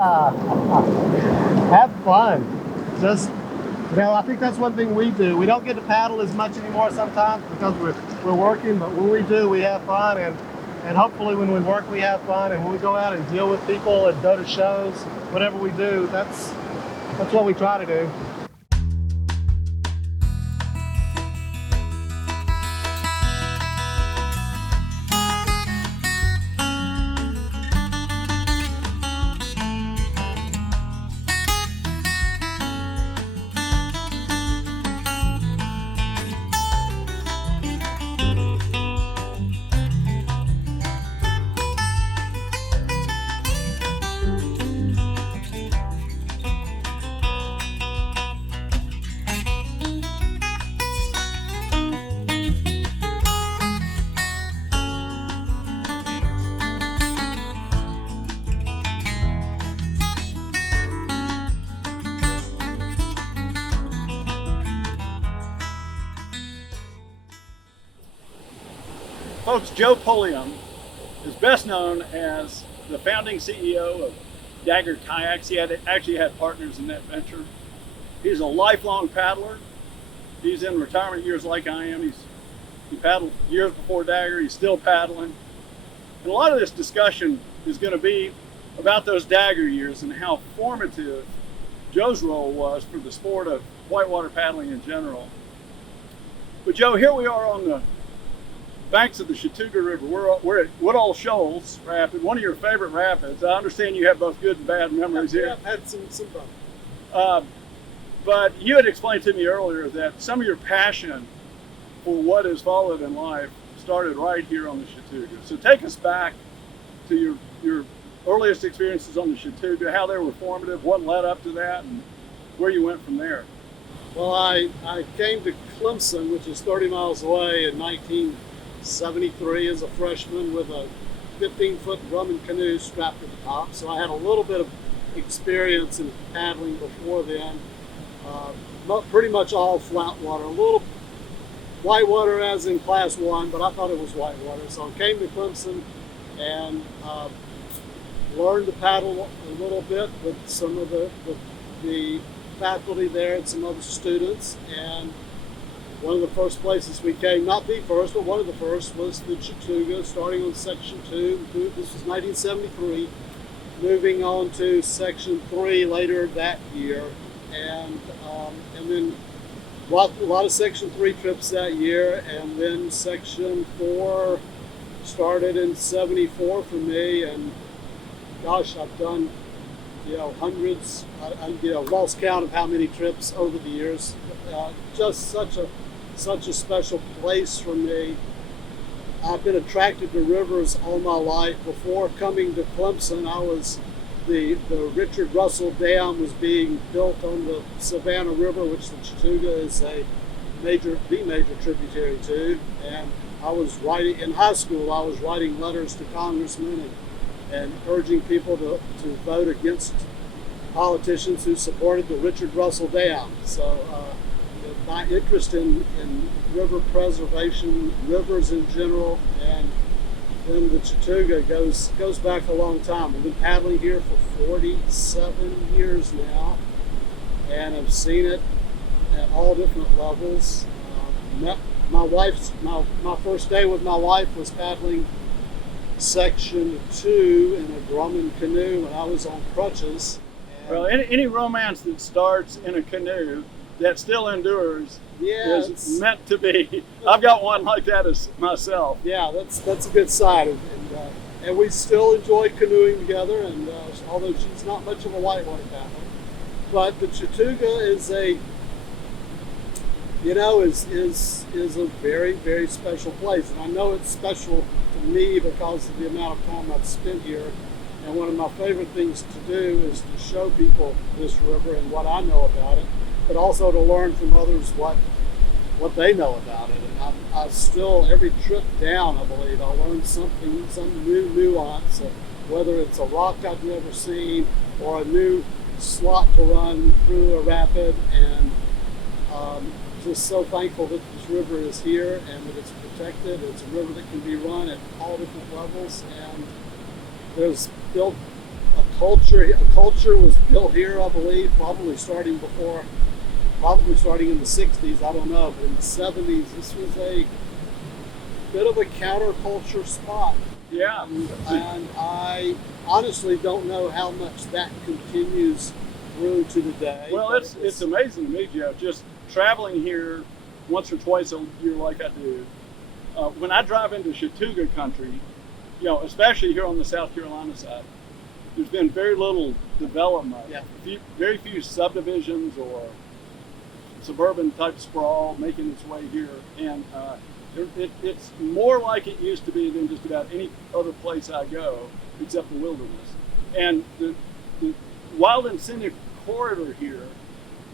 Have fun. Just, I think that's one thing we do. We don't get to paddle as much anymore sometimes because we're working, but when we do, we have fun, and hopefully when we work, we have fun, and when we go out and deal with people and go to shows, whatever we do, that's what we try to do. Folks, Joe Pulliam is best known as the founding CEO of Dagger Kayaks. He actually had partners in that venture. He's a lifelong paddler. He's in retirement years like I am. He paddled years before Dagger. He's still paddling. And a lot of this discussion is going to be about those Dagger years and how formative Joe's role was for the sport of whitewater paddling in general. But Joe, here we are on the banks of the Chattooga River. We're at Woodall Shoals Rapid, one of your favorite rapids. I understand you have both good and bad memories here. Yeah, I've had some fun. But you had explained to me earlier that some of your passion for what has followed in life started right here on the Chattooga. So take us back to your earliest experiences on the Chattooga, how they were formative, what led up to that, and where you went from there. Well, I came to Clemson, which is 30 miles away, in 1973 as a freshman with a 15-foot Grumman canoe strapped to the top. So I had a little bit of experience in paddling before then. Pretty much all flat water, a little whitewater as in class 1, but I thought it was whitewater. So I came to Clemson and learned to paddle a little bit with some of the faculty there and some other students. And one of the first places we came, not the first, but one of the first, was the Chattooga, starting on Section 2. This was 1973, moving on to Section 3 later that year. And then a lot of Section 3 trips that year, and then Section 4 started in 74 for me, and gosh, I've done, hundreds, lost count of how many trips over the years. Just such a special place for me. I've been attracted to rivers all my life. Before coming to Clemson, the Richard Russell Dam was being built on the Savannah River, which the Chattooga is the major tributary to. And in high school, I was writing letters to congressmen and urging people to vote against politicians who supported the Richard Russell Dam. So my interest in river preservation, rivers in general, and then the Chattooga goes back a long time. I've been paddling here for 47 years now, and I've seen it at all different levels. My first day with my wife was paddling Section 2 in a Grumman canoe when I was on crutches. Well, any romance that starts in a canoe that still endures is meant to be. I've got one like that as myself. Yeah, that's a good sign. And we still enjoy canoeing together, and although she's not much of a whitewater paddler. But the Chattooga is a very, very special place. And I know it's special to me because of the amount of time I've spent here. And one of my favorite things to do is to show people this river and what I know about it, but also to learn from others what they know about it. And I still, every trip down, I believe, I learn some new nuance, whether it's a rock I've never seen or a new slot to run through a rapid. And just so thankful that this river is here and that it's protected. It's a river that can be run at all different levels, and there's built a culture was built here, I believe, probably starting in the 60s, I don't know, but in the 70s, this was a bit of a counterculture spot. Yeah. And I honestly don't know how much that continues through to today. Well, it's amazing to me, Jeff, just traveling here once or twice a year like I do. When I drive into Chattooga country, especially here on the South Carolina side, there's been very little development. Yeah. Very few subdivisions or suburban type sprawl making its way here. And it's more like it used to be than just about any other place I go, except the wilderness. And the wild and scenic corridor here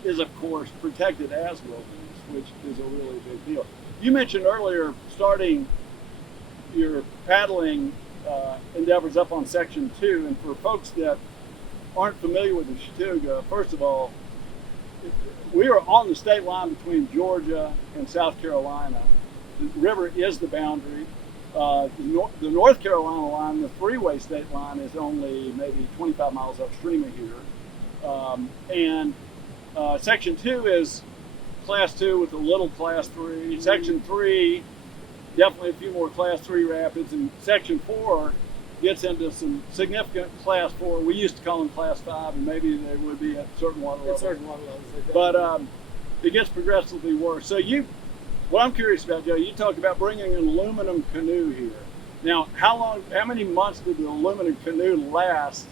is, of course, protected as wilderness, which is a really big deal. You mentioned earlier starting your paddling endeavors up on Section 2, and for folks that aren't familiar with the Chattooga, first of all, we are on the state line between Georgia and South Carolina. The river is the boundary. The North Carolina line, the freeway state line, is only maybe 25 miles upstream of here. Section 2 is Class 2 with a little Class 3. Section 3, definitely a few more Class 3 rapids. And Section 4 gets into some significant Class 4. We used to call them Class 5, and maybe they would be at certain water levels. But it gets progressively worse. So what I'm curious about, Joe, you talked about bringing an aluminum canoe here. Now, how many months did the aluminum canoe last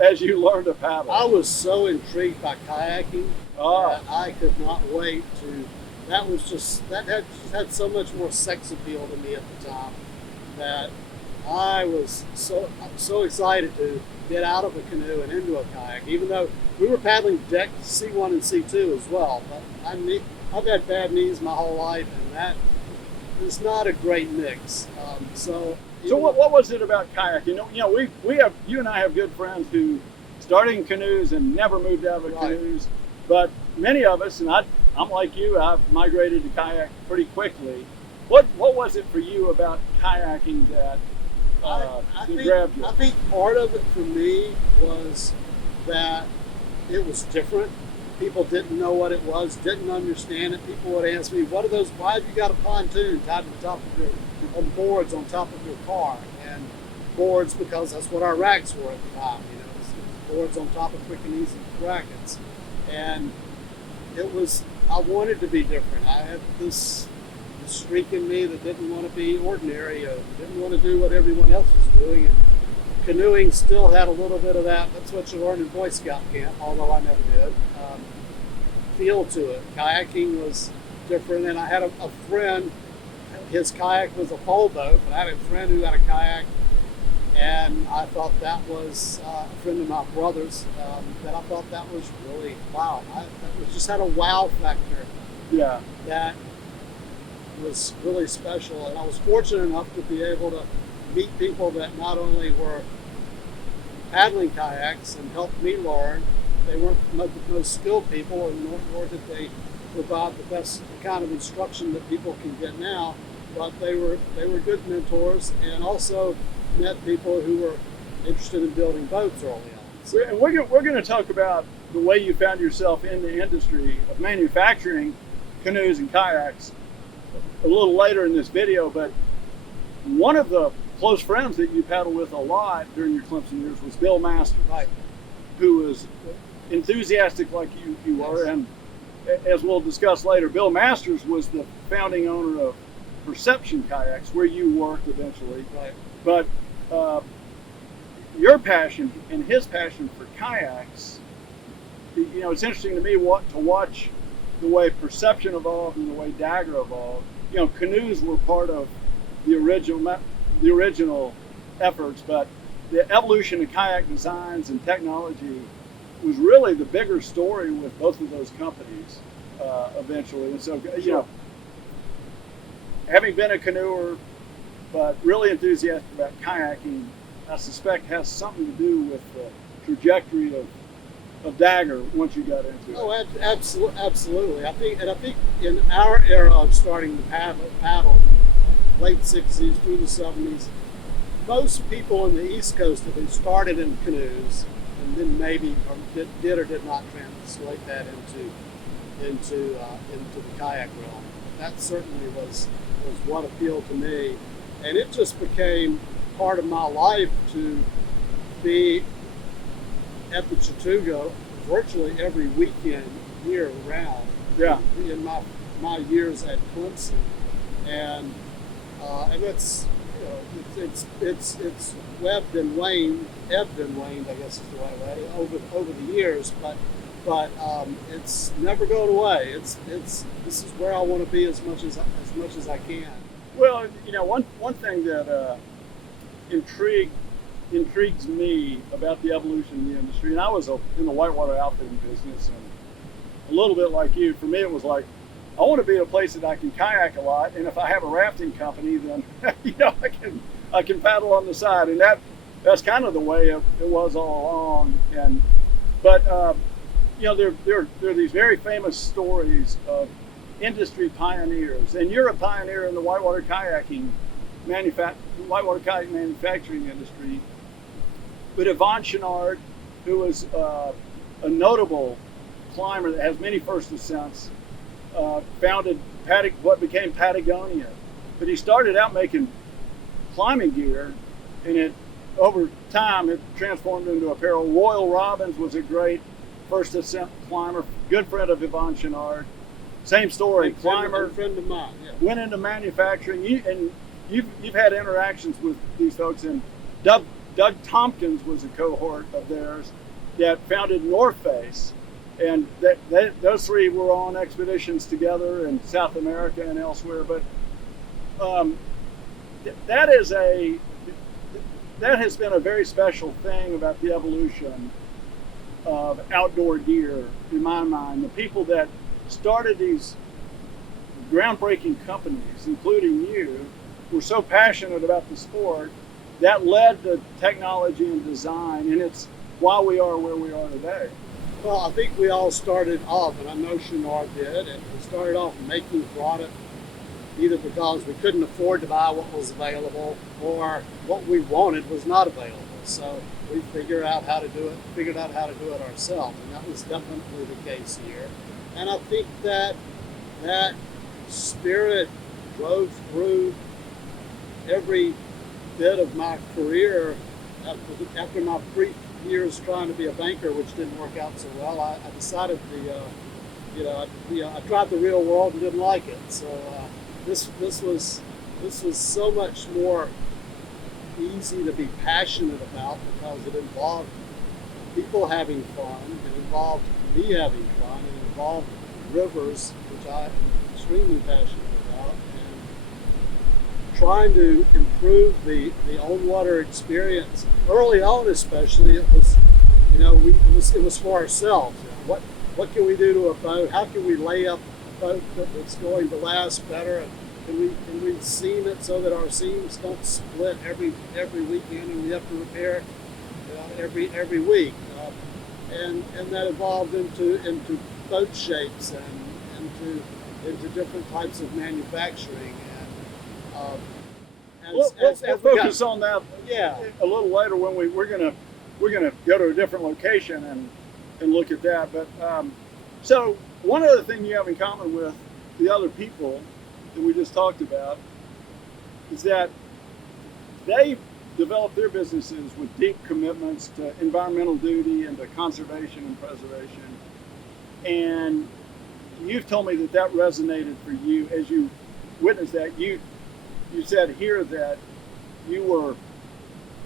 as you learned to paddle? I was so intrigued by kayaking that I could not wait to. That had so much more sex appeal to me at the time that I was so excited to get out of a canoe and into a kayak, even though we were paddling deck C1 and C2 as well. But I've had bad knees my whole life, and that is not a great mix. So what was it about kayaking? You and I have good friends who started in canoes and never moved out of canoes, but many of us, and I'm like you, I've migrated to kayak pretty quickly. What was it for you about kayaking that grabbed you? I think part of it for me was that it was different. People didn't know what it was, didn't understand it. People would ask me, "What are those? Why have you got a pontoon tied to the top of your boards on top of your car?" And boards, because that's what our racks were at the time. Boards on top of quick and easy brackets. And I wanted to be different. I had this streak in me that didn't want to be ordinary, didn't want to do what everyone else was doing. And canoeing still had a little bit of that. That's what you learn in Boy Scout camp, although I never did. Feel to it. Kayaking was different, and I had a friend, his kayak was a pole boat, but I had a friend who had a kayak, and I thought that was a friend of my brother's, that I thought that was really wow. That just had a wow factor. Yeah. That was really special, and I was fortunate enough to be able to meet people that not only were paddling kayaks and helped me learn. They weren't the most skilled people, and nor did they provide the best kind of instruction that people can get now. But they were good mentors, and also met people who were interested in building boats early on. So, and we're going to talk about the way you found yourself in the industry of manufacturing canoes and kayaks a little later in this video. But one of the close friends that you paddled with a lot during your Clemson years was Bill Masters, right, who was enthusiastic like you were. And as we'll discuss later, Bill Masters was the founding owner of Perception Kayaks, where you worked eventually. Right. But your passion and his passion for kayaks, it's interesting to me to watch the way Perception evolved and the way Dagger evolved. Canoes were part of the original efforts, but the evolution of kayak designs and technology was really the bigger story with both of those companies eventually. And so, having been a canoer, but really enthusiastic about kayaking, I suspect has something to do with the trajectory of Dagger once you got into it. Oh, absolutely. I think in our era of starting to paddle, late 60s through the 70s, most people on the East Coast have been started in canoes and then maybe did or did not translate that into the kayak realm. That certainly was what appealed to me, and it just became part of my life to be at the Chattooga virtually every weekend year round. Yeah. In my years at Clemson, and it's ebbed and waned, I guess is the right way, over the years, but it's never going away. This is where I want to be as much as I can. Well, one thing that intrigues me about the evolution of the industry, and I was in the whitewater outfitting business, and a little bit like you, for me it was like, I want to be in a place that I can kayak a lot, and if I have a rafting company, then I can paddle on the side, and that's kind of the way it was all along. But there are these very famous stories of industry pioneers, and you're a pioneer in the whitewater kayak manufacturing industry. But Yvon Chouinard, who was a notable climber that has many first ascents, founded what became Patagonia. But he started out making climbing gear, and over time it transformed into apparel. Royal Robbins was a great first ascent climber, good friend of Yvon Chouinard. Same story, climber, friend of mine. Yeah. Went into manufacturing. You've had interactions with these folks, and Doug Tompkins was a cohort of theirs that founded North Face. And those three were on expeditions together in South America and elsewhere. But that has been a very special thing about the evolution of outdoor gear, in my mind. The people that started these groundbreaking companies, including you, were so passionate about the sport that led to technology and design, and it's why we are where we are today. Well, I think we all started off, and I know Chouinard did, and we started off making product either because we couldn't afford to buy what was available or what we wanted was not available. So we figured out how to do it ourselves, and that was definitely the case here. And I think that spirit drove through every bit of my career. After my 3 years trying to be a banker, which didn't work out so well, I decided I tried the real world and didn't like it. So this was so much more easy to be passionate about because it involved people having fun, it involved me having fun, it involved rivers, which I'm extremely passionate about, and trying to improve the on-water experience. Early on, especially, it was for ourselves. What can we do to a boat? How can we lay up a boat that's going to last better? And can we seam it so that our seams don't split every weekend, and we have to repair it every week? And that evolved into boat shapes and into different types of manufacturing. And We'll focus on that yeah. a little later when we're gonna go to a different location and look at that. But so one other thing you have in common with the other people that we just talked about is that they develop their businesses with deep commitments to environmental duty and to conservation and preservation. And you've told me that resonated for you as you witnessed that. You said here that you were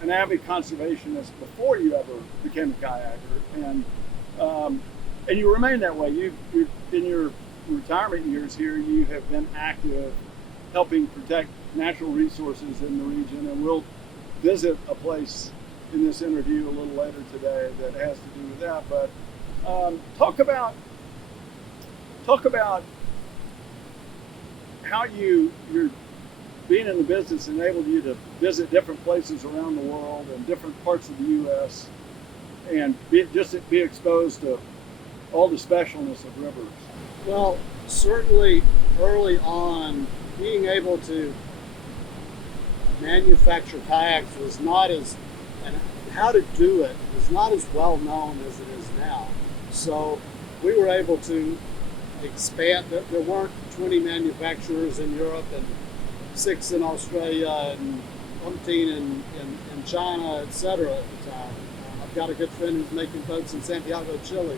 an avid conservationist before you ever became a kayaker, and you remain that way. You in your retirement years here, you have been active helping protect natural resources in the region, and we'll visit a place in this interview a little later today that has to do with that. But talk about how your being in the business enabled you to visit different places around the world and different parts of the U.S. and be exposed to all the specialness of rivers. Well, certainly early on, being able to manufacture kayaks was not as, and how to do it was not as well known as it is now. So we were able to expand. There weren't 20 manufacturers in Europe and 6 in Australia and 15 in China, etc. at the time. I've got a good friend who's making boats in Santiago, Chile.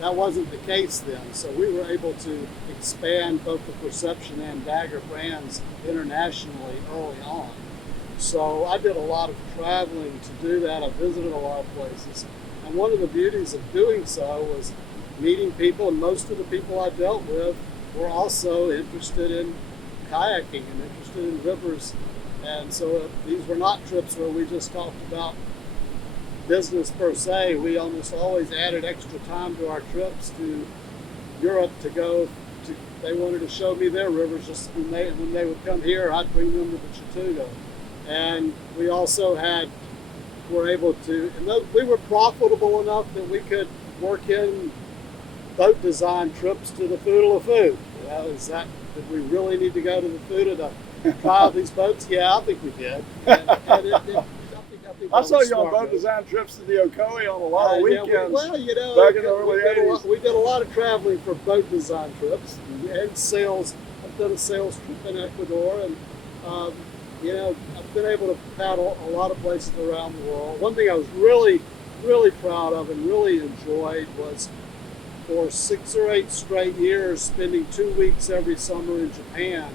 That wasn't the case then. So we were able to expand both the Perception and Dagger brands internationally early on. So I did a lot of traveling to do that. I visited a lot of places. And one of the beauties of doing so was meeting people, and most of the people I dealt with were also interested in kayaking and interested in rivers. And so these were not trips where we just talked about business per se. We almost always added extra time to our trips to Europe to go to. They wanted to show me their rivers. Just when they would come here, I'd bring them to the Chattooga. And we also were able to, and we were profitable enough that we could work in boat design trips to the Food. Did we really need to go to the Food to try out these boats? Yeah, I think we did. I saw you on boat design trips to the Ocoee on a lot of weekends. Back in the early 80s. We did a lot of traveling for boat design trips and sales. I've done a sales trip in Ecuador, and I've been able to paddle a lot of places around the world. One thing I was really, really proud of and really enjoyed was for 6 or 8 straight years, spending 2 weeks every summer in Japan.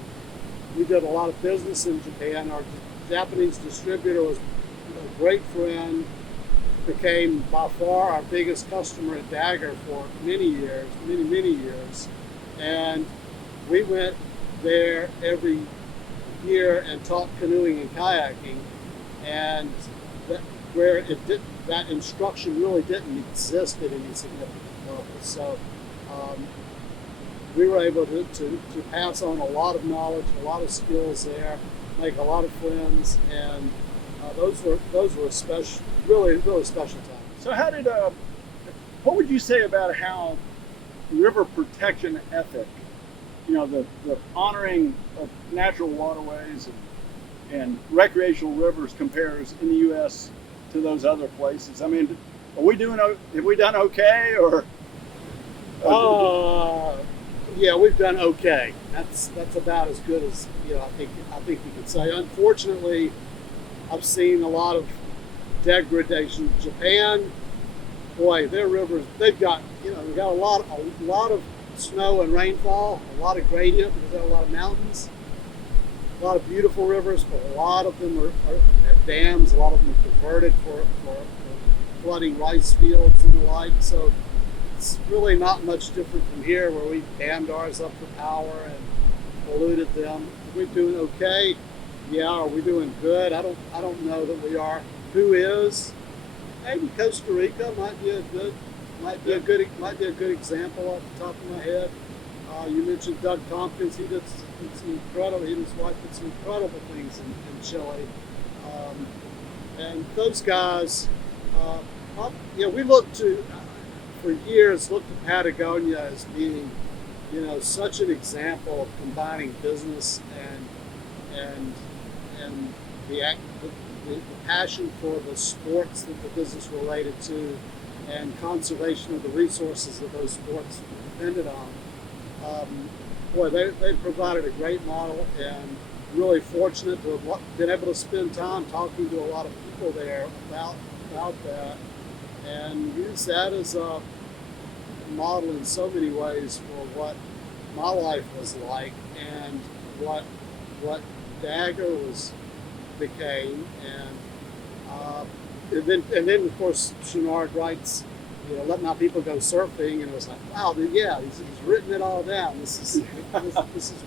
We did a lot of business in Japan. Our Japanese distributor was a great friend, became by far our biggest customer at Dagger for many years. And we went there every year and taught canoeing and kayaking, and that instruction really didn't exist at any significant level. So we were able to pass on a lot of knowledge, a lot of skills there, make a lot of friends, and those were special, really special times. So what would you say about how river protection ethic, the honoring of natural waterways and recreational rivers compares in the U.S. to those other places? I mean, have we done okay, or? Yeah, we've done okay. That's about as good as I think you could say. Unfortunately, I've seen a lot of degradation. Japan, boy, their rivers, they've got a lot of snow and rainfall, a lot of gradient because they have a lot of mountains, a lot of beautiful rivers, but a lot of them are dams. A lot of them are converted for flooding rice fields and the like. So it's really not much different from here, where we dammed ours up for power and polluted them. Are we doing okay? Yeah. Are we doing good? I don't know that we are. Who is? Maybe Costa Rica might be a good example off the top of my head. You mentioned Doug Tompkins. He and his wife did some incredible things in Chile. And those guys, we for years looked at Patagonia as being, such an example of combining business and the passion for the sports that the business related to, and conservation of the resources that those sports depended on. They provided a great model, and really fortunate to have been able to spend time talking to a lot of people there about that, and use that as a model in so many ways for what my life was like and what Dagger became, and then of course Chouinard writes, let my people go surfing, and it was like, wow, he's written it all down. This is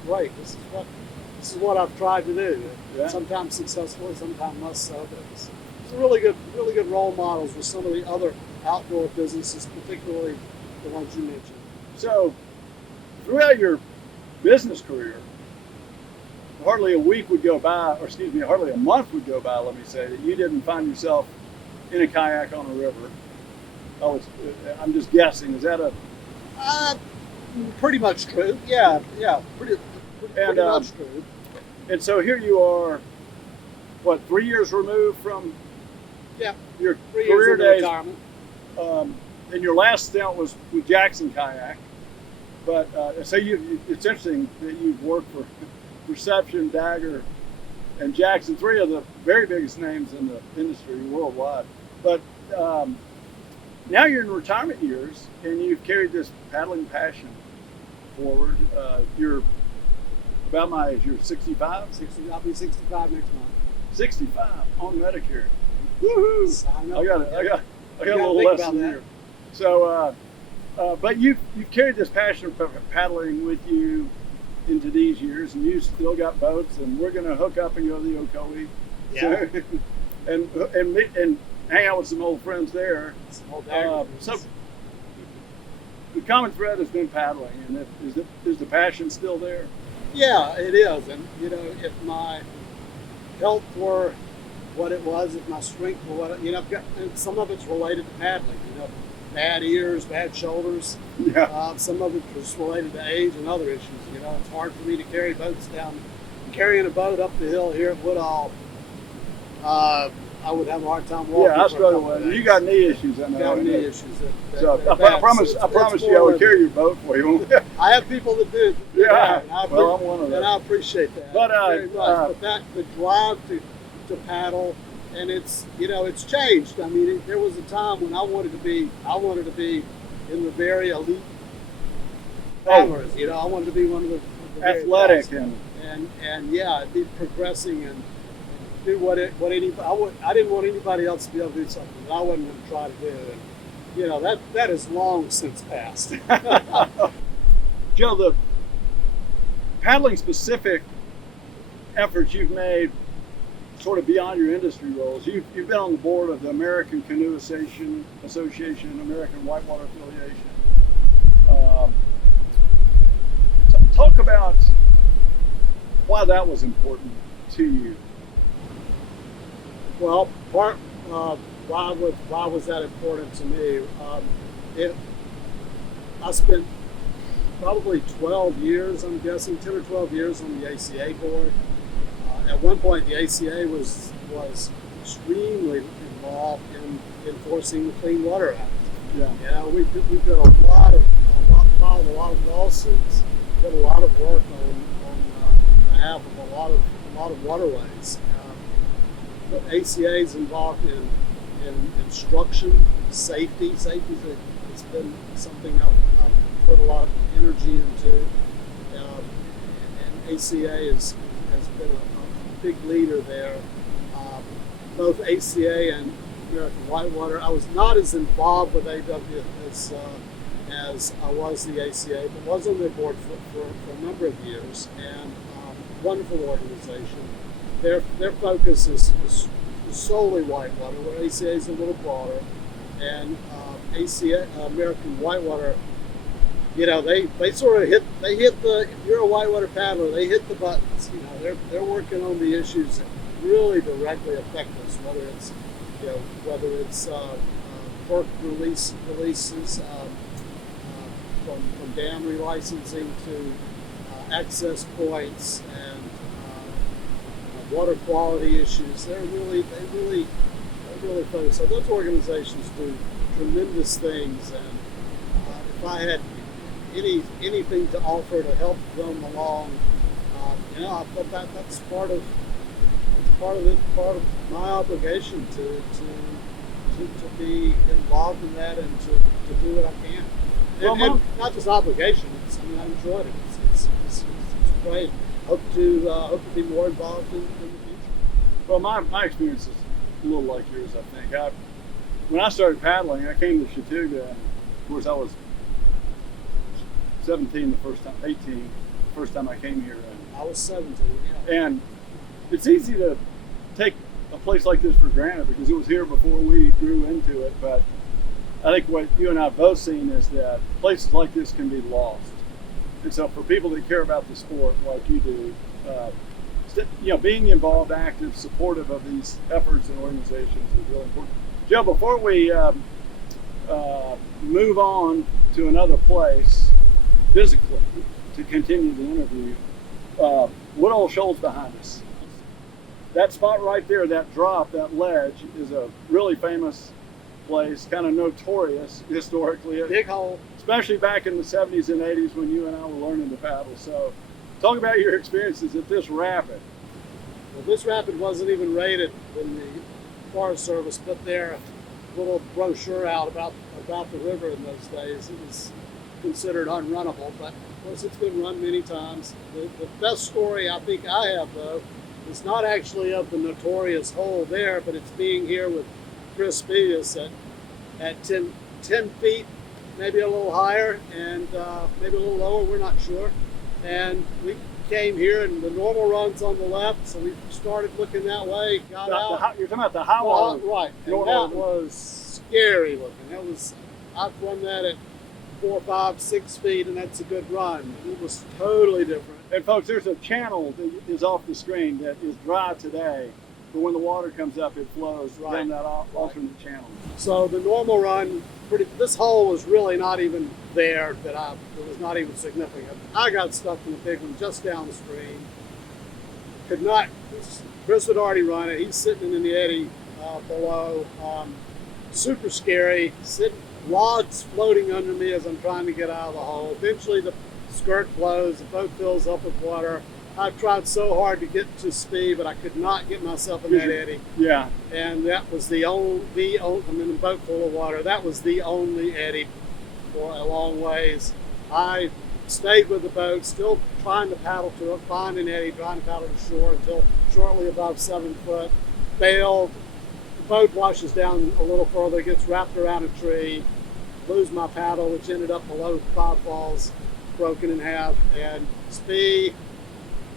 great. This is what I've tried to do. Yeah. Sometimes successfully, sometimes less so, but it's really good role models with some of the other outdoor businesses, particularly the ones you mentioned. So, throughout your business career, hardly a month would go by, let me say, that you didn't find yourself in a kayak on a river. I'm just guessing. Is that pretty much true? Yeah, pretty much true. And so here you are, what, 3 years removed from Yeah, your 3 career years into days. retirement. And your last stint was with Jackson Kayak. But so it's interesting that you've worked for Perception, Dagger, and Jackson, three of the very biggest names in the industry worldwide. But now you're in retirement years, and you've carried this paddling passion forward. You're about my age. You're 65? I'll be 65 next month. 65 on Medicare. Woohoo! Sign up. I got a gotta little think less about than that. you. So, but you've carried this passion for paddling with you into these years, and you still got boats, and we're going to hook up and go to the Ocoee. Yeah. So, and hang out with some old friends there. Some old Dagger So friends. the common thread has been paddling, and is the passion still there? Yeah, it is. And you know, if my health were what it was, if my strength were what and some of it's related to paddling. You know, bad ears, bad shoulders. Yeah. Some of it was related to age and other issues. You know, it's hard for me to carry boats down. Carrying a boat up the hill here at Woodall, I would have a hard time walking. Yeah, I for a struggle couple of with it. days. You got knee issues, I know. Got knee issues. So that are I bad. promise It's you I would more- carry your boat for you. I have people that do. Yeah, and I well, I'm one of them. And I appreciate that But, very much. But the drive to paddle, and it's changed. I mean, there was a time when I wanted to be in the very elite paddlers. You know, I wanted to be one of the very Athletic best. and and yeah, be progressing and do what anybody. I didn't want anybody else to be able to do something that I wasn't going to try to do. And, you know, that is long since passed. Joe, the paddling specific efforts you've made sort of beyond your industry roles. You've been on the board of the American Canoe Association, American Whitewater Affiliation. Talk about why that was important to you. Well, why was that important to me? I spent probably 12 years, I'm guessing, 10 or 12 years on the ACA board. At one point, the ACA was extremely involved in enforcing the Clean Water Act. Yeah. You know, we did filed a lot of lawsuits, did a lot of work on behalf of a lot of waterways. The ACA is involved in instruction, safety. Safety has been something I've put a lot of energy into, and ACA has been a big leader there. Both ACA and American Whitewater. I was not as involved with AW as I was the ACA, but was on their board for a number of years, and wonderful organization. Their focus is solely whitewater, where ACA is a little broader, and ACA American Whitewater. You know, they sort of hit the. If you're a whitewater paddler, they hit the buttons. You know, they're working on the issues that really directly affect us, whether it's work releases from dam relicensing to access points and water quality issues. They really focus. So those organizations do tremendous things, and if I had anything to offer to help them along, I thought that's part of my obligation to be involved in that and to do what I can. And not just obligation. I enjoyed it. It's great. Hope to be more involved in the future. Well, my experience is a little like yours, I think. When I started paddling, I came to Chattooga, and of course I was 18 the first time I came here. I was 17, yeah. And it's easy to take a place like this for granted because it was here before we grew into it, but I think what you and I have both seen is that places like this can be lost. And so for people that care about the sport like you do, being involved, active, supportive of these efforts and organizations is really important. Joe, before we move on to another place physically to continue the interview, Woodall Shoals behind us. that spot right there, that drop, that ledge, is a really famous place, kind of notorious historically. Big hole. Especially back in the 70s and 80s when you and I were learning to paddle. So talk about your experiences at this rapid. Well, this rapid wasn't even rated when the Forest Service put their little brochure out about the river in those days. It was considered unrunnable, but of course it's been run many times. The best story I think I have, though, is not actually of the Notorious hole there, but it's being here with Chris Spies at 10 feet, maybe a little higher, and maybe a little lower, we're not sure. And we came here, and the normal run's on the left, so we started looking that way, got out. You're talking about the high water. Right, and that was scary looking. I've run that at 4, 5, 6 feet, and that's a good run. It was totally different. And folks, there's a channel that is off the screen that is dry today, but when the water comes up, it flows down that alternate channel. So the normal run, this hole was really not even there, it was not even significant. I got stuck in the big one just downstream. Could not, Chris had already run it. He's sitting in the eddy below. Super scary, rods floating under me as I'm trying to get out of the hole. Eventually the skirt blows, the boat fills up with water. I've tried so hard to get to speed, but I could not get myself in that eddy. Yeah. And that was I'm in a boat full of water. That was the only eddy for a long ways. I stayed with the boat, still trying to paddle to it, find an eddy, trying to paddle to shore until shortly above 7 foot. Bailed. The boat washes down a little further, gets wrapped around a tree, lose my paddle, which ended up below 5 falls, broken in half, and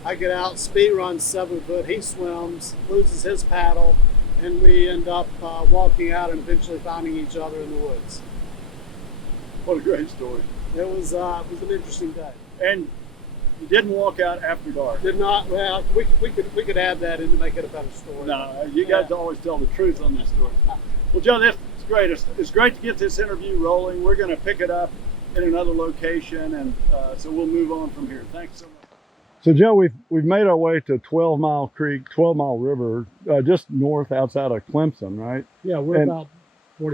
I get out, Speed runs 7 foot, he swims, loses his paddle, and we end up walking out and eventually finding each other in the woods. What a great story. It was an interesting day. And you didn't walk out after dark. Did not, well, we could add that in to make it a better story. No, you guys always tell the truth on this story. Well, Joe, that's great. It's great to get this interview rolling. We're going to pick it up in another location, and so we'll move on from here. Thanks so much. So Joe, we've made our way to 12 Mile Creek, 12 Mile River, just north outside of Clemson, right? Yeah, we're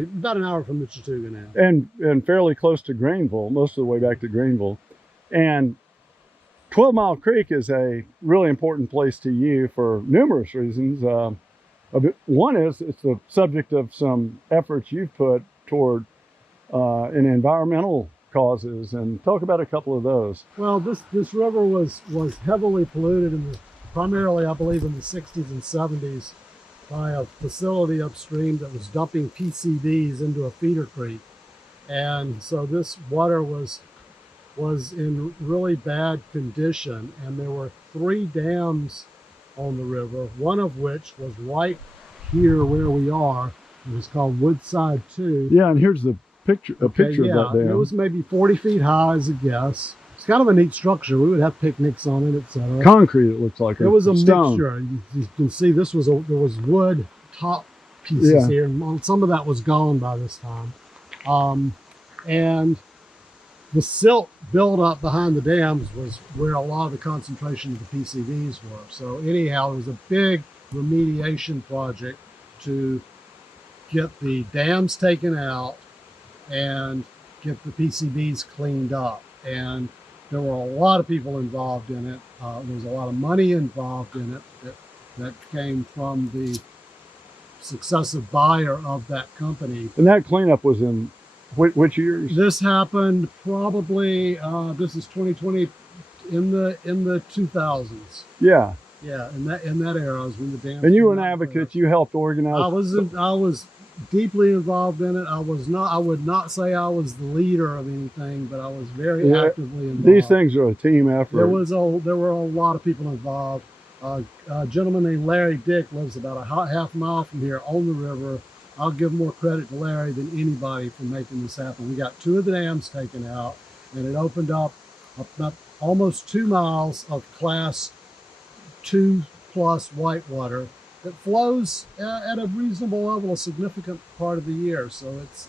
about an hour from the Chattooga now. And fairly close to Greenville, most of the way back to Greenville. And 12 Mile Creek is a really important place to you for numerous reasons. One is it's the subject of some efforts you've put toward in environmental causes, and talk about a couple of those. Well, this river was heavily polluted primarily, I believe, in the 60s and 70s by a facility upstream that was dumping PCBs into a feeder creek. And so this water was in really bad condition, and there were 3 dams on the river, one of which was right here where we are. It was called Woodside 2. Yeah, and here's a picture of that dam. It was maybe 40 feet high as a guess. It's kind of a neat structure. We would have picnics on it, etc. Concrete, it looks like. It was a stone. mixture. You can see there was wood top pieces here, and some of that was gone by this time. And the silt buildup behind the dams was where a lot of the concentration of the PCBs were. So anyhow, it was a big remediation project to get the dams taken out and get the PCBs cleaned up. And there were a lot of people involved in it. There was a lot of money involved in it that came from the successive buyer of that company. And that cleanup was in which years? This happened probably, this is 2020, in the 2000s. Yeah. Yeah, in that era was when the dam. And you were an advocate. You helped organize. I was deeply involved in it. I would not say I was the leader of anything, but I was very actively involved. These things are a team effort. There were a lot of people involved. A gentleman named Larry Dick lives about a half mile from here on the river. I'll give more credit to Larry than anybody for making this happen. We got 2 of the dams taken out, and it opened up about almost 2 miles of class 2+ whitewater. that flows at a reasonable level a significant part of the year. So it's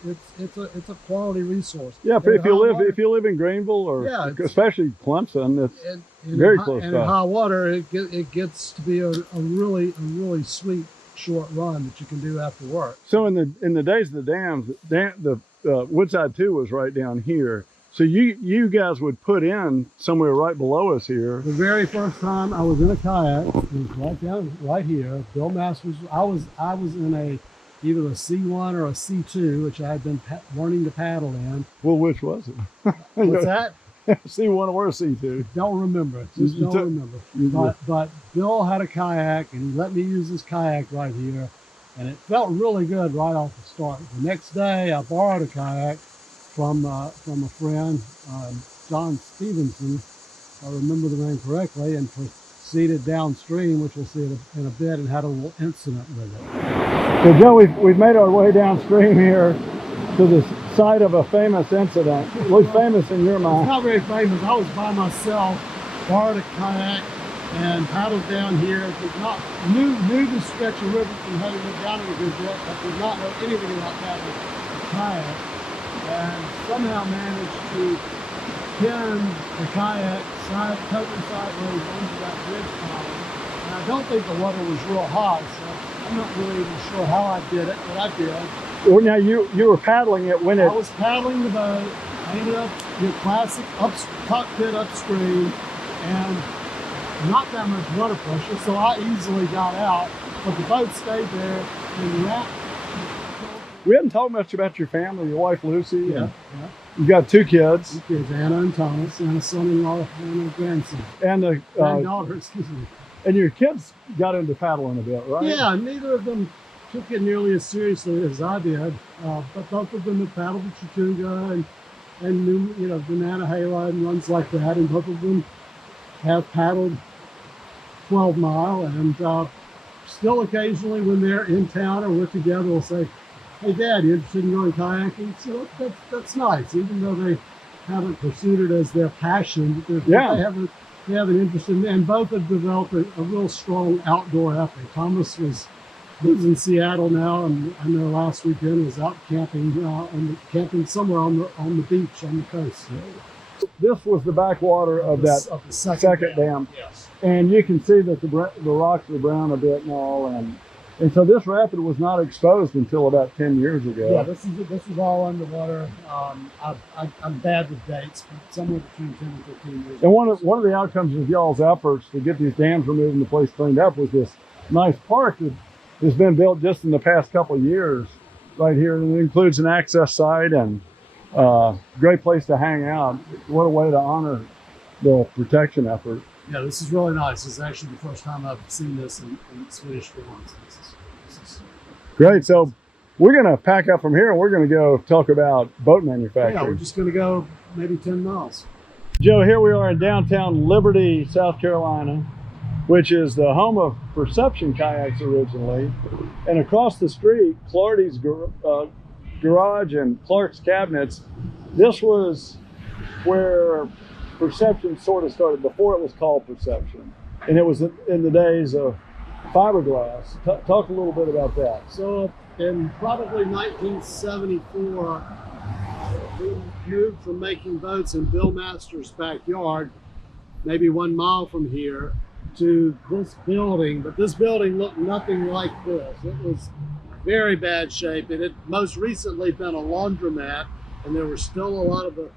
a quality resource. Yeah, And if you live in Greenville or Yeah, especially Clemson, it's in very high, close and by. in high water, it gets to be a really sweet short run that you can do after work. So in the days of the dams, the Woodside 2 was right down here. So you guys would put in somewhere right below us here. The very first time I was in a kayak, it was right here. Bill Masters. I was in either a C1 or a C2, which I had been learning to paddle in. Well, which was it? What's that? C1 or C2? Don't remember. Just don't remember. But Bill had a kayak, and he let me use his kayak right here, and it felt really good right off the start. The next day, I borrowed a kayak from a friend, John Stevenson, if I remember the name correctly, and proceeded downstream, which we'll see in a bit, and had a little incident with it. So Joe, we've made our way downstream here to the site of a famous incident. It was famous in your mind. It's not very famous. I was by myself, borrowed a kayak, and paddled down here. Knew the stretch of river from having been down it a good bit, but did not know anything about paddling a kayak. And somehow managed to pin the kayak totally sideways onto that bridge column. And I don't think the water was real high, so I'm not really even sure how I did it, but I did. Well, now you were paddling it when I was paddling the boat. I ended up your classic cockpit upstream, and not that much water pressure, so I easily got out. But the boat stayed there and wrapped. We hadn't talked much about your family, your wife Lucy. Yeah. You got two kids. Two kids, Anna and Thomas, and a son-in-law and a grandson. And Granddaughter, excuse me. And your kids got into paddling a bit, right? Yeah, neither of them took it nearly as seriously as I did, but both of them have paddled the Chatunga and knew, banana hayride and runs like that, and both of them have paddled 12 mile, and still occasionally when they're in town or we're together, we'll say, "Hey, Dad, you interested in going kayaking?" So that's nice, even though they haven't pursued it as their passion. They have an interest in it, and both have developed a real strong outdoor ethic. Thomas lives in Seattle now, and I know last weekend was out camping somewhere on the beach on the coast. This was the backwater of the second dam. Yes. And you can see that the rocks are brown a bit and all, and so this rapid was not exposed until about 10 years ago. Yeah, this is all underwater. I'm bad with dates, but somewhere between 10 and 15 years. And one of the outcomes of y'all's efforts to get these dams removed and the place cleaned up was this nice park that has been built just in the past couple of years right here. And it includes an access site and great place to hang out. What a way to honor the protection effort. Yeah, this is really nice. This is actually the first time I've seen this in Swedish forms. This is great. So we're going to pack up from here and we're going to go talk about boat manufacturing. Yeah, we're just going to go maybe 10 miles. Joe, here we are in downtown Liberty, South Carolina, which is the home of Perception Kayaks originally. And across the street, Clardy's garage and Clark's Cabinets. This was where Perception sort of started, before it was called Perception. And it was in the days of fiberglass. Talk a little bit about that. So in probably 1974, we moved from making boats in Bill Masters' backyard, maybe 1 mile from here, to this building. But this building looked nothing like this. It was very bad shape. It had most recently been a laundromat, and there were still a lot of the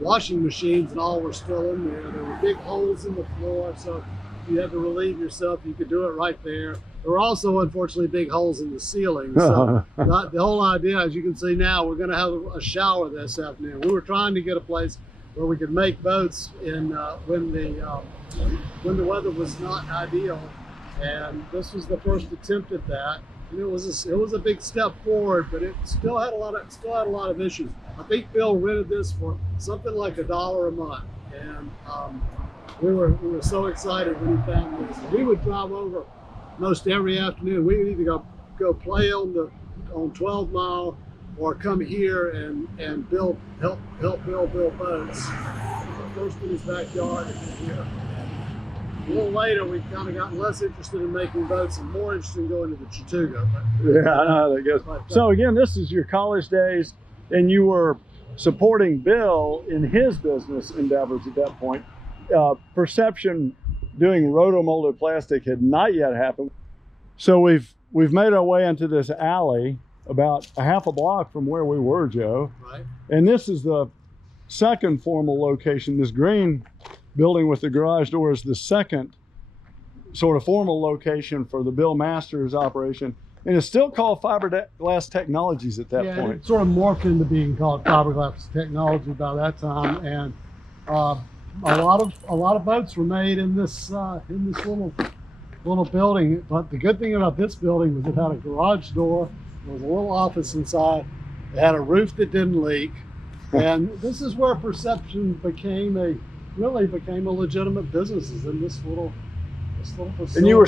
washing machines and all were still in there. There were big holes in the floor, so if you had to relieve yourself, you could do it right there. There were also, unfortunately, big holes in the ceiling. So the whole idea, as you can see now, we're going to have a shower this afternoon. We were trying to get a place where we could make boats in when the weather was not ideal, and this was the first attempt at that. And it was a big step forward, but it still had a lot of issues. I think Bill rented this for something like $1 a month, and we were so excited when he found this. We would drive over most every afternoon. We would either go play on 12 Mile or come here and help Bill build boats. First in his backyard and here. little later, we kind of got less interested in making boats and more interested in going to the Chattooga. Yeah, I know how that goes. So again, this is your college days, and you were supporting Bill in his business endeavors at that point. Perception doing rotomolded plastic had not yet happened. So we've made our way into this alley about a half a block from where we were, Joe. Right. And this is the second formal location. This green building with the garage door is the second sort of formal location for the Bill Masters operation. And it's still called Fiberglass Technologies at that point. It sort of morphed into being called Fiberglass Technology by that time, and a lot of boats were made in this little building. But the good thing about this building was it had a garage door, there was a little office inside, it had a roof that didn't leak, and this is where Perception became a legitimate business, is in this little facility. And you were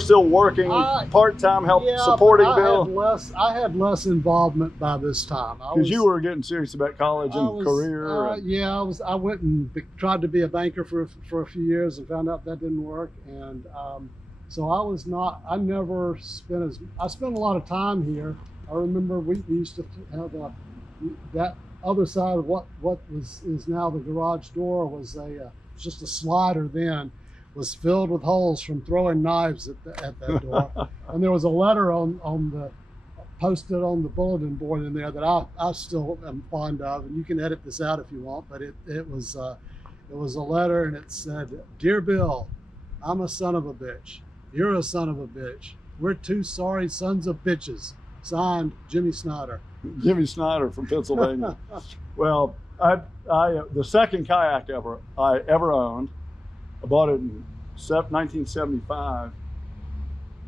still working part-time, supporting Bill? I had less involvement by this time. Because you were getting serious about college and career. I went and tried to be a banker for a few years and found out that didn't work. And so I never spent I spent a lot of time here. I remember we used to have that other side of what is now the garage door was just a slider then. Was filled with holes from throwing knives at that door. And there was a letter posted on the bulletin board in there that I still am fond of, and you can edit this out if you want, but it was a letter, and it said, "Dear Bill, I'm a son of a bitch. You're a son of a bitch. We're two sorry sons of bitches. Signed, Jimmy Snyder." Jimmy Snyder from Pennsylvania. Well, the second kayak I ever owned, I bought it in 1975,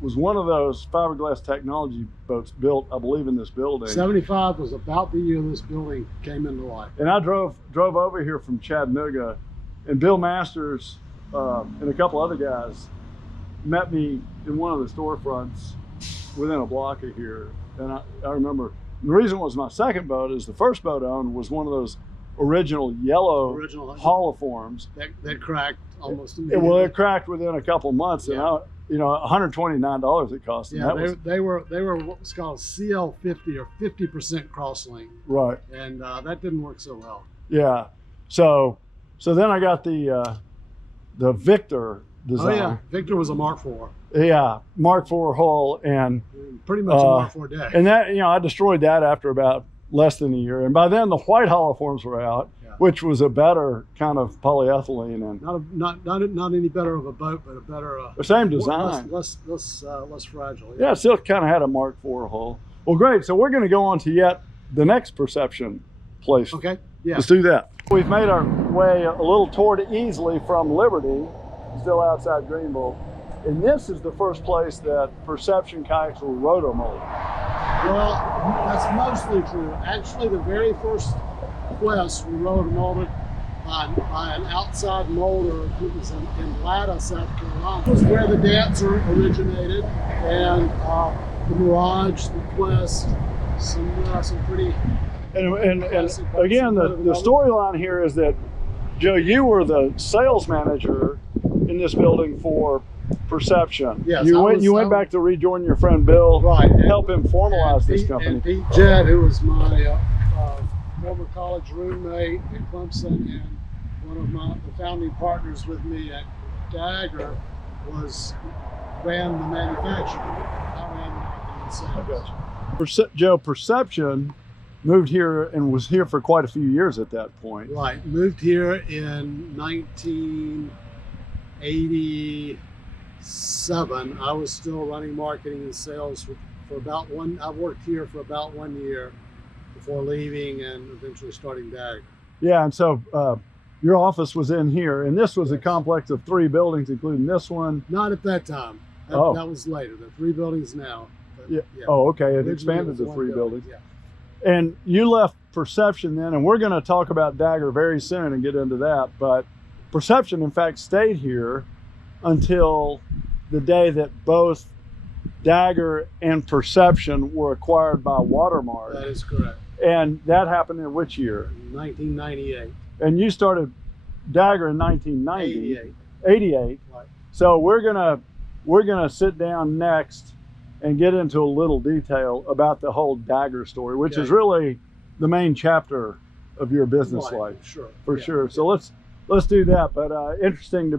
was one of those fiberglass technology boats built, I believe, in this building. 75 was about the year this building came into life. And I drove over here from Chattanooga, and Bill Masters and a couple other guys met me in one of the storefronts within a block of here. And I remember, the reason it was my second boat is the first boat I owned was one of those original yellow holoforms that cracked almost immediately. Well, it cracked within a couple months, and $129 it cost. Yeah, they were what was called CL50 or 50% crosslink. Right. And that didn't work so well. Yeah. So then I got the Victor design. Oh yeah, Victor was a Mark IV. Yeah, Mark IV hull, and pretty much a Mark IV deck. And that, I destroyed that after about less than a year. And by then the white holoforms were out, which was a better kind of polyethylene, and not any better of a boat, but a better the same design, less fragile. Yeah, it still kind of had a Mark IV hull. Well, great. So we're going to go on to the next Perception place. Okay. Yeah. Let's do that. We've made our way a little toward Easley from Liberty, still outside Greenville. And this is the first place that Perception kayaks were rotomolded. Well, that's mostly true. Actually, the very first quest we rotomolded by an outside molder. It was in Latta, South Carolina. It was where the dancer originated, and the Mirage, the Quest, some pretty. And again, the storyline here is that, Joe, you were the sales manager in this building for Perception. Yes, you went back to rejoin your friend Bill, right, and help him formalize this company. And Pete Jett, who was my former college roommate at Clemson and one of the founding partners with me at Dagger, ran the manufacturing. I ran the marketing and sales. Joe, Perception moved here and was here for quite a few years at that point. Right, moved here in 1987. I was still running marketing and sales for about I worked here for about 1 year before leaving and eventually starting Dagger. Yeah, and so your office was in here, and this was a complex of 3 buildings, including this one. Not at that time. That was later. The 3 buildings now. Yeah. Oh, okay. It expanded to 3 buildings. Yeah. And you left Perception then, and we're going to talk about Dagger very soon and get into that. But Perception, in fact, stayed here until the day that both Dagger and Perception were acquired by Watermark. That is correct. And that happened in which year? 1998. And you started Dagger in 1990. 88. 88. Right. So we're gonna sit down next and get into a little detail about the whole Dagger story, which is really the main chapter of your business life. Sure. For sure. So let's do that. But interesting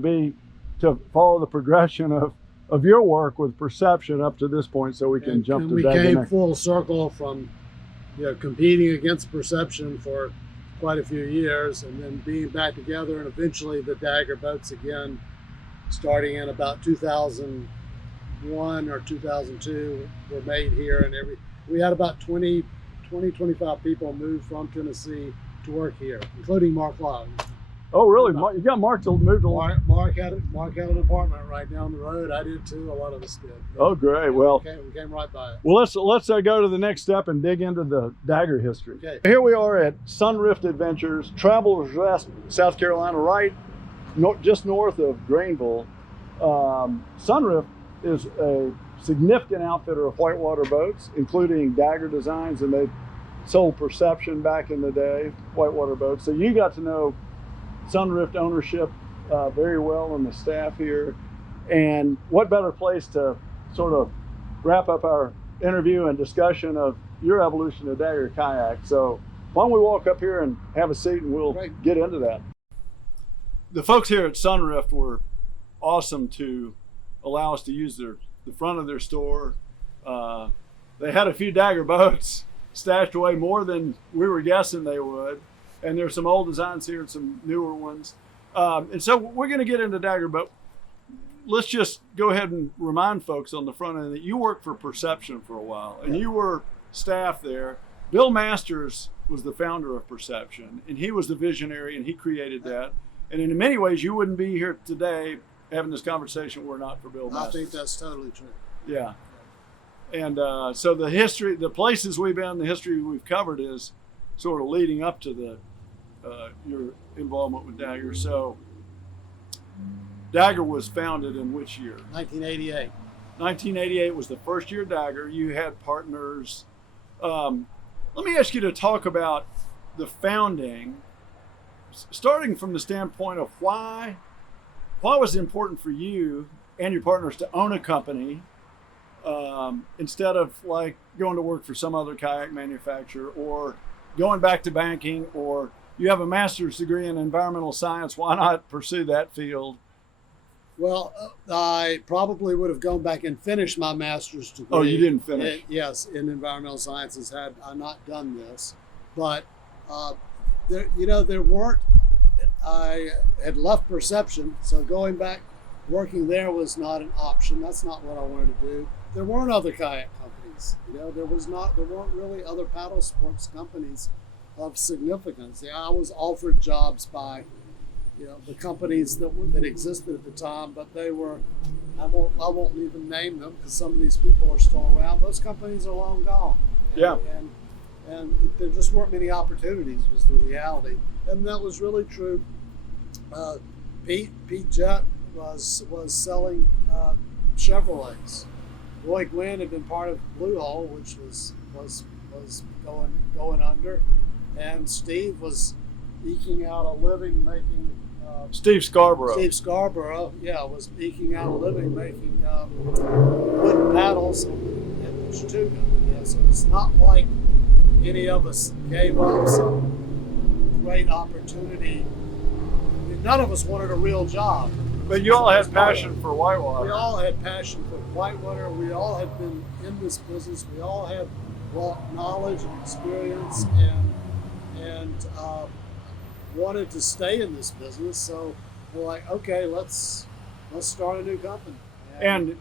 to follow the progression of your work with perception up to this point, so we can jump to we Dagger came next. full circle from competing against perception for quite a few years, and then being back together, and eventually the Dagger boats again, starting in about 2001 or 2002, were made here, and we had about 25 people move from Tennessee to work here, including Marc Hunt. Oh, really? You got Marc to move to Marc had an apartment right down the road. I did too. A lot of us did. Oh, great. Well, we came right by it. Well, let's go to the next step and dig into the Dagger history. Okay. Here we are at Sunrift Adventures, Travelers Rest, South Carolina, right just north of Greenville. Sunrift is a significant outfitter of whitewater boats, including Dagger designs, and they sold Perception back in the day, whitewater boats. So you got to know Sunrift ownership very well, and the staff here. And what better place to sort of wrap up our interview and discussion of your evolution of Dagger Kayak. So why don't we walk up here and have a seat, and we'll get into that. The folks here at Sunrift were awesome to allow us to use the front of their store. They had a few Dagger boats stashed away, more than we were guessing they would. And there's some old designs here and some newer ones. And so we're going to get into Dagger, but let's just go ahead and remind folks on the front end that you worked for Perception for a while, and you were staff there. Bill Masters was the founder of Perception, and he was the visionary, and he created that. And in many ways, you wouldn't be here today having this conversation were it not for Bill Masters. I think that's totally true. Yeah. And so the history, the places we've been, the history we've covered is sort of leading up to your involvement with Dagger. So Dagger was founded in which year? 1988. 1988 was the first year Dagger. You had partners. Let me ask you to talk about the founding, starting from the standpoint of why was it important for you and your partners to own a company instead of like going to work for some other kayak manufacturer, or going back to banking, or you have a master's degree in environmental science, why not pursue that field? Well, I probably would have gone back and finished my master's degree. Oh, you didn't finish? Yes, in environmental sciences, had I not done this. But there weren't. I had left Perception, so going back, working there was not an option. That's not what I wanted to do. There weren't other kayak companies. There weren't really other paddle sports companies of significance. I was offered jobs by, the companies that existed at the time, but they were, I won't even name them because some of these people are still around. Those companies are long gone. And there just weren't many opportunities, was the reality. And that was really true. Pete Jett was selling Chevrolets. Roy Gwynn had been part of Blue Hole, which was going under, and Steve was eking out a living making. Steve Scarborough, was eking out a living making wooden paddles in Chattooga. So it's not like any of us gave up some great opportunity. I mean, none of us wanted a real job. But you all had passion for whitewater. We all had passion for whitewater. We all had been in this business. We all had knowledge and experience, and wanted to stay in this business. So we're like, okay, let's start a new company. And